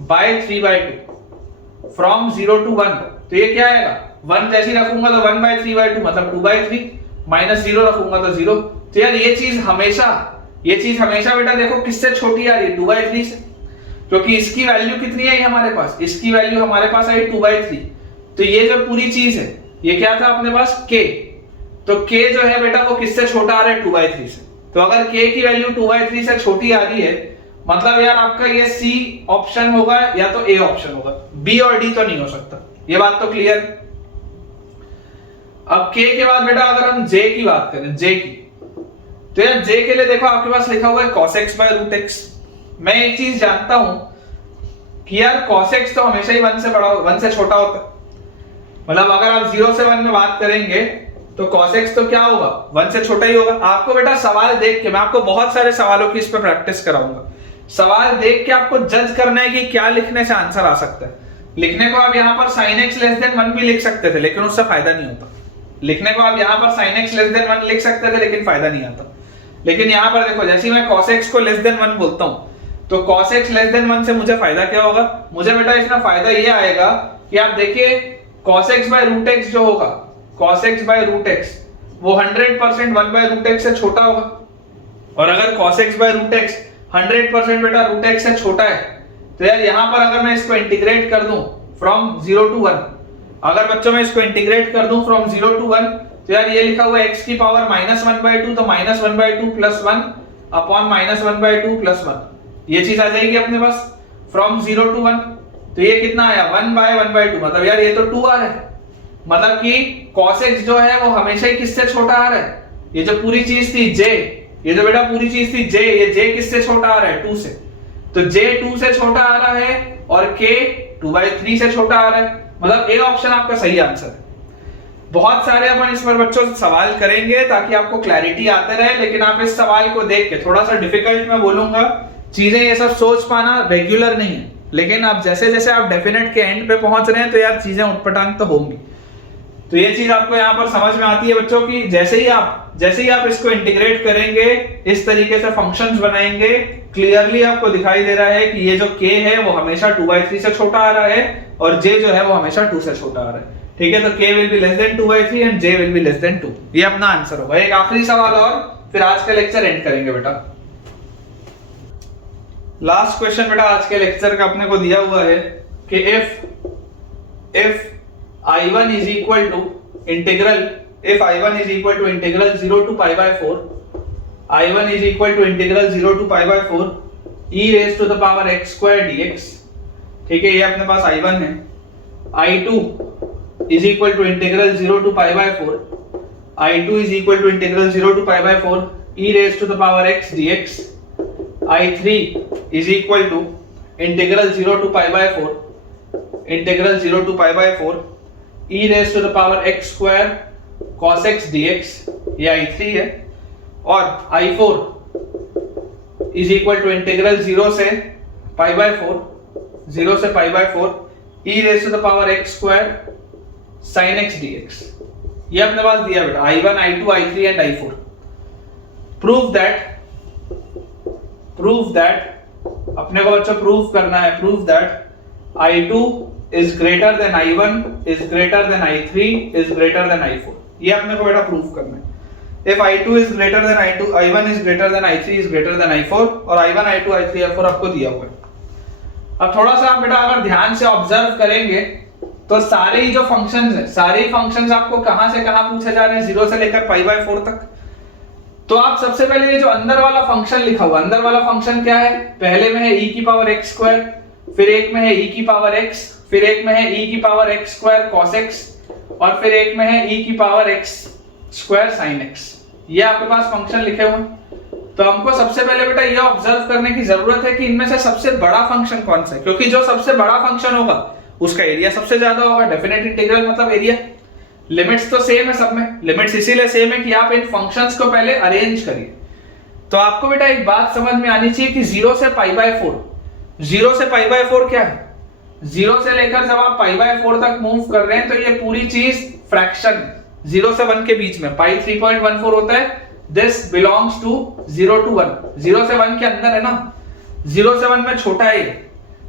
बाय 3/2 फ्रॉम 0 to 1। तो ये क्या आएगा, 1 जैसी रखूंगा तो 1/3/2 मतलब 2/3 माइनस 0 रखूंगा तो 0। तो यार ये चीज हमेशा बेटा देखो किससे छोटी आ रही है, 2/3 से। क्योंकि इसकी वैल्यू कितनी आई हमारे पास, इसकी वैल्यू हमारे पास आई 2/3। तो ये जो पूरी चीज है ये क्या था अपने पास k, तो k जो है बेटा वो किससे छोटा आ रहा है 2/3 से। तो अगर k की वैल्यू 2/3 से छोटी आ रही है मतलब यार आपका ये C ऑप्शन होगा या तो A ऑप्शन होगा, B और D तो नहीं हो सकता। ये बात तो क्लियर। अब K के बाद बेटा अगर हम J की बात करें, J की, तो यार J के लिए देखो आपके पास लिखा हुआ है cos x/√x। मैं एक चीज जानता हूं कि यार cos x तो हमेशा ही 1 से छोटा होता है। मतलब अगर आप 0 से 1 में बात करेंगे तो cos x तो क्या होगा 1 से छोटा ही होगा। आपको बेटा सवाल देख के, मैं आपको बहुत सारे सवालों की इस पर प्रैक्टिस कराऊंगा, सवाल देख के आपको जज करना है कि क्या लिखने से आंसर आ सकता है। लिखने को आप यहाँ पर sin x < 1 भी लिख सकते थे लेकिन उससे फायदा नहीं होता। लिखने को आप यहाँ पर sin x < 1 लिख सकते थे लेकिन फायदा नहीं आता। लेकिन यहाँ पर देखो जैसे मैं cos x को < 1 बोलता हूँ तो cos x < 1 से मुझे फायदा क्या होगा, मुझे बेटा इसमें फायदा ये आएगा कि आप देखिए cos x/√x जो होगा, cos x/√x वो 100% 1/√x से छोटा होगा। और अगर cos x/√x 100% बेटा √x से छोटा है तो यार यहाँ पर अगर मैं इसको इंटीग्रेट कर दूं फ्रॉम 0 to 1, अगर बच्चों में इसको इंटीग्रेट कर दूं फ्रॉम 0 to 1 तो यार ये लिखा हुआ है x की पावर -1/2 तो -1/2 + 1 अपॉन -1/2 + 1, ये चीज आ जाएगी अपने पास फ्रॉम 0 to 1। तो ये कितना आया 1/1/2, मतलब यार ये तो 2 आ रहा है। मतलब कि cos x जो है वो हमेशा ही किससे छोटा आ रहा है, ये जो पूरी चीज थी j, ये जो बेटा पूरी चीज थी j, ये j किससे छोटा आ रहा है 2 से। तो j 2 से छोटा आ रहा है और k 2/3 से छोटा आ रहा है, मतलब A ऑप्शन आपका सही आंसर है। बहुत सारे अपन इस पर बच्चों से सवाल करेंगे ताकि आपको क्लैरिटी आते रहे, लेकिन आप इस सवाल को देख के थोड़ा सा डिफिकल्ट मैं बोलूंगा, चीजें ये सब सोच पाना रेगुलर नहीं है, लेकिन आप जैसे जैसे आप डेफिनेट के एंड पे पहुंच रहे हैं तो यार चीजें उठपटांग तो होंगी। तो ये चीज आपको यहाँ पर समझ में आती है बच्चों की, जैसे ही आप इसको इंटीग्रेट करेंगे, इस तरीके से फंक्शंस बनाएंगे, क्लियरली आपको दिखाई दे रहा है कि ये जो k है वो हमेशा 2/3 से छोटा आ रहा है और j जो है वो हमेशा 2 से छोटा आ रहा है। ठीक है, तो k will be less then 2/3 and j will be less then 2। ये अपना आंसर होगा। एक आखिरी सवाल और फिर आज का लेक्चर एंड करेंगे बेटा। लास्ट क्वेश्चन बेटा आज के लेक्चर का अपने को दिया हुआ है कि if I1 is equal to integral 0 to pi/4, I1 is equal to integral 0 to pi/4 e raised to the power x square dx। ठीक है, ये अपने पास I1 है। I2 is equal to integral 0 to pi/4, I2 is equal to integral 0 to pi/4 e raised to the power x dx। I3 is equal to integral 0 to pi/4 integral 0 to pi/4 e raised to the power x square cos x dx, ये I3 है। और I4 is equal to integral 0 से pi/4 e raised to the power x square sin x dx। ये अपने पास दिया बेटा I1, I2, I3 and I4। prove that अपने को बच्चों प्रूव करना है, prove that I2 is greater than I1 is greater than I3 is greater than I4। ये अपने को बेटा प्रूव करना है। if I2 is greater than I2, I1 is greater than I3 is greater than I4 और I1, I2, I3, I4 आपको दिया हुआ है। अब थोड़ा सा आप बेटा अगर ध्यान से ऑब्जर्व करेंगे तो सारे ही जो फंक्शंस हैं, सारे फंक्शंस आपको कहां से कहां पूछे जा रहे हैं 0 से लेकर pi/4 तक। तो आप सबसे पहले ये जो अंदर वाला फंक्शन लिखा हुआ, अंदर वाला फंक्शन क्या है, पहले में है e की पावर x स्क्वायर, फिर एक में है e की पावर x, फिर एक में है e की power x square cos x और फिर एक में है e की power x square sin x। ये आपके पास फंक्शन लिखे हुए हैं। तो हमको सबसे पहले बेटा ये ऑब्जर्व करने की जरूरत है कि इनमें से सबसे बड़ा फंक्शन कौन सा है, क्योंकि जो सबसे बड़ा फंक्शन होगा उसका एरिया सबसे ज्यादा होगा। डेफिनेट इंटीग्रल मतलब एरिया। लिमिट्स तो सेम है सब में, लिमिट्स इसीलिए सेम है कि आप इन फंक्शंस को पहले अरेंज करिए। तो आपको बेटा एक बात समझ में आनी चाहिए कि 0 से pi/4, 0 से pi/4 क्या है, 0 से लेकर जब आप pi/4 तक मूव कर रहे हैं तो ये पूरी चीज फ्रैक्शन 0 से 1 के बीच में pi 3.14 होता है। दिस बिलोंग्स टू 0 to 1, 0 से 1 के अंदर है ना, 0 से 1 में छोटा है।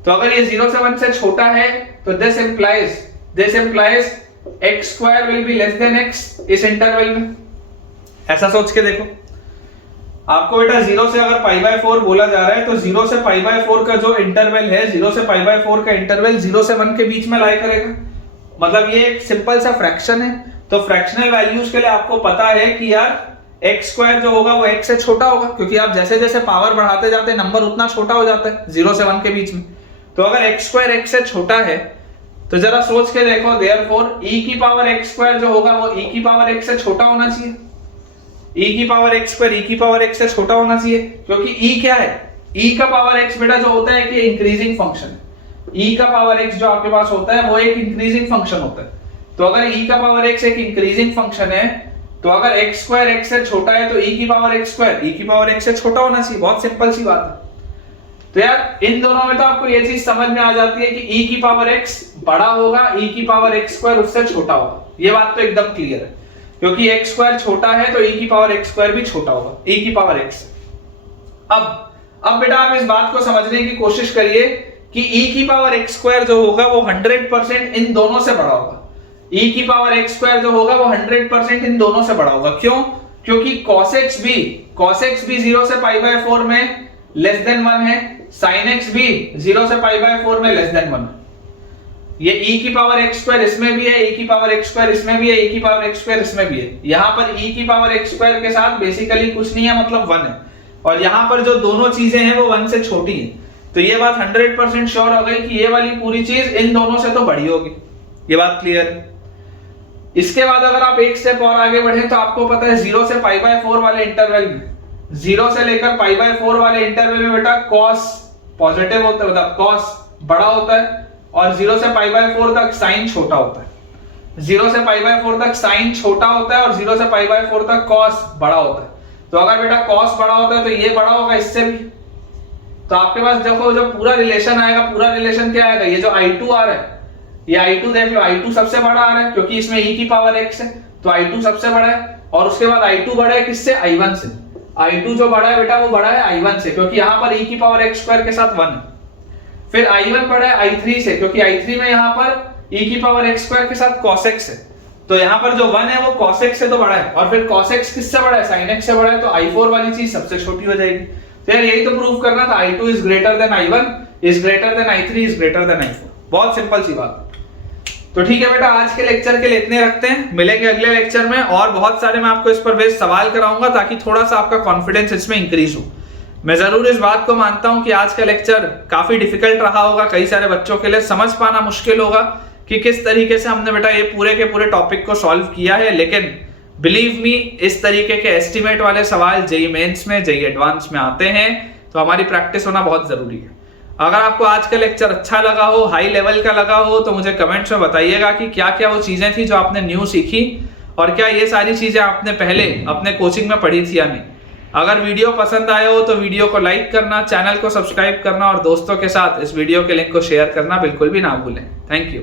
तो अगर ये 0 से 1 से छोटा है तो this implies x square will be less than x इस इंटरवल में। ऐसा सोच के देखो। आपको बेटा 0 से अगर π/4 बोला जा रहा है तो 0 से π/4 का जो इंटरवल है, 0 से π/4 का इंटरवल 0 से 1 के बीच में लाई करेगा। मतलब ये एक सिंपल सा फ्रैक्शन है। तो फ्रैक्शनल वैल्यूज के लिए आपको पता है कि यार x स्क्वायर जो होगा वो x से छोटा होगा, क्योंकि आप जैसे जैसे पावर बढ़ाते जाते हैं नंबर उतना छोटा हो जाता है 0 से 1 के बीच में। तो अगर x स्क्वायर x से छोटा है तो जरा सोच के देखो, देयरफॉर e की पावर x स्क्वायर जो होगा वो e की पावर x से छोटा होना चाहिए। e की पावर x स्क्वायर e की पावर x से छोटा होना चाहिए, क्योंकि e क्या है, e का पावर x बेटा जो होता है कि इंक्रीजिंग फंक्शन है। e का पावर x जो आपके पास होता है वो एक इंक्रीजिंग फंक्शन होता है। तो अगर e का पावर x एक इंक्रीजिंग फंक्शन है तो अगर x स्क्वायर x से छोटा है तो e की पावर x स्क्वायर e की पावर x से छोटा होना चाहिए। बहुत सिंपल सी बात है। तो यार इन दोनों में तो आपको ये चीज समझ में आ जाती है कि e की पावर x बड़ा होगा, e की पावर x स्क्वायर उससे छोटा होगा। ये बात तो एकदम क्लियर है, क्योंकि x स्क्वायर छोटा है तो e की पावर x स्क्वायर भी छोटा होगा e की पावर x। अब बेटा आप इस बात को समझने की कोशिश करिए कि e की पावर x स्क्वायर जो होगा वो 100% इन दोनों से बड़ा होगा। e की पावर x स्क्वायर जो होगा वो 100% इन दोनों से बड़ा होगा। क्यों? क्योंकि cos x भी 0 से π/4 में लेस देन 1 है, sin x भी 0 से π/4 में लेस देन 1 है। ये e की पावर x स्क्वायर इसमें भी है, e की पावर x स्क्वायर इसमें भी है, e की पावर x स्क्वायर इसमें भी है। यहाँ पर e की पावर x स्क्वायर के साथ बेसिकली कुछ नहीं है, मतलब 1 है। और यहाँ पर जो दोनों चीजें हैं वो 1 से छोटी हैं। तो ये बात 100% श्योर हो गई कि ये वाली पूरी चीज इन दोनों से तो बड़ी होगी। ये बात क्लियर है। इसके बाद अगर आप एक स्टेप और आगे बढ़े तो आपको पता है 0 से π/4 वाले इंटरवल में, 0 से लेकर π/4 वाले इंटरवल में बेटा cos पॉजिटिव होता है, मतलब cos बड़ा होता है, और 0 से π/4 तक sin छोटा होता है। 0 से π/4 तक sin छोटा होता है और 0 से π/4 तक cos बड़ा होता है। तो अगर बेटा cos बड़ा होता है तो ये बड़ा होगा इससे भी। तो आपके पास देखो जो पूरा रिलेशन आएगा, पूरा रिलेशन क्या आएगा, ये जो I2 आ रहा है, ये I2 देख लो, I2 सबसे बड़ा आ रहा है क्योंकि इसमें e की पावर x है, तो I2 सबसे बड़ा है। और उसके बाद I2 बड़ा है किससे, I1 से। I2 जो बड़ा है बेटा वो बड़ा है I1 से, क्योंकि यहाँ पर e की पावर x स्क्वायर के साथ 1 है। फिर I1 बड़ा है I3 से, क्योंकि I3 में यहाँ पर e की पावर x स्क्वायर के साथ cos x है। तो यहाँ पर जो 1 है वो cos x से तो बड़ा है, और फिर cos x किससे बड़ा है, sin x से बड़ा है। तो I4 वाली चीज सबसे छोटी हो जाएगी। तो यार यही तो प्रूव करना था, I2 is greater than I1 is greater than I3 is greater than I4। बहुत सिंपल सी बात। तो ठीक है बेटा, आज के लेक्चर के लिए इतने रखते हैं। मिलेंगे अगले लेक्चर में, और बहुत सारे मैं आपको इस पर बेस्ड सवाल कराऊंगा ताकि थोड़ा सा आपका कॉन्फिडेंस इसमें इंक्रीज हो। मैं जरूर इस बात को मानता हूं कि आज का लेक्चर काफी डिफिकल्ट रहा होगा, कई सारे बच्चों के लिए समझ पाना मुश्किल होगा कि किस तरीके से हमने बेटा ये पूरे के पूरे टॉपिक को सॉल्व किया है। लेकिन बिलीव मी, इस तरीके के एस्टिमेट वाले सवाल जेईई मेंस में, जेईई एडवांस में आते हैं, तो हमारी प्रैक्टिस होना बहुत जरूरी है। अगर आपको आज का लेक्चर अच्छा लगा हो, हाई लेवल का लगा हो, तो मुझे कमेंट्स में बताइएगा कि क्या क्या वो चीजें थी जो आपने न्यू सीखी, और क्या ये सारी चीजें आपने पहले अपने कोचिंग में पढ़ी थी या नहीं। अगर वीडियो पसंद आया हो तो वीडियो को लाइक करना, चैनल को सब्सक्राइब करना, और दोस्तों के साथ इस वीडियो के लिंक को शेयर करना बिल्कुल भी ना भूलें। Thank you.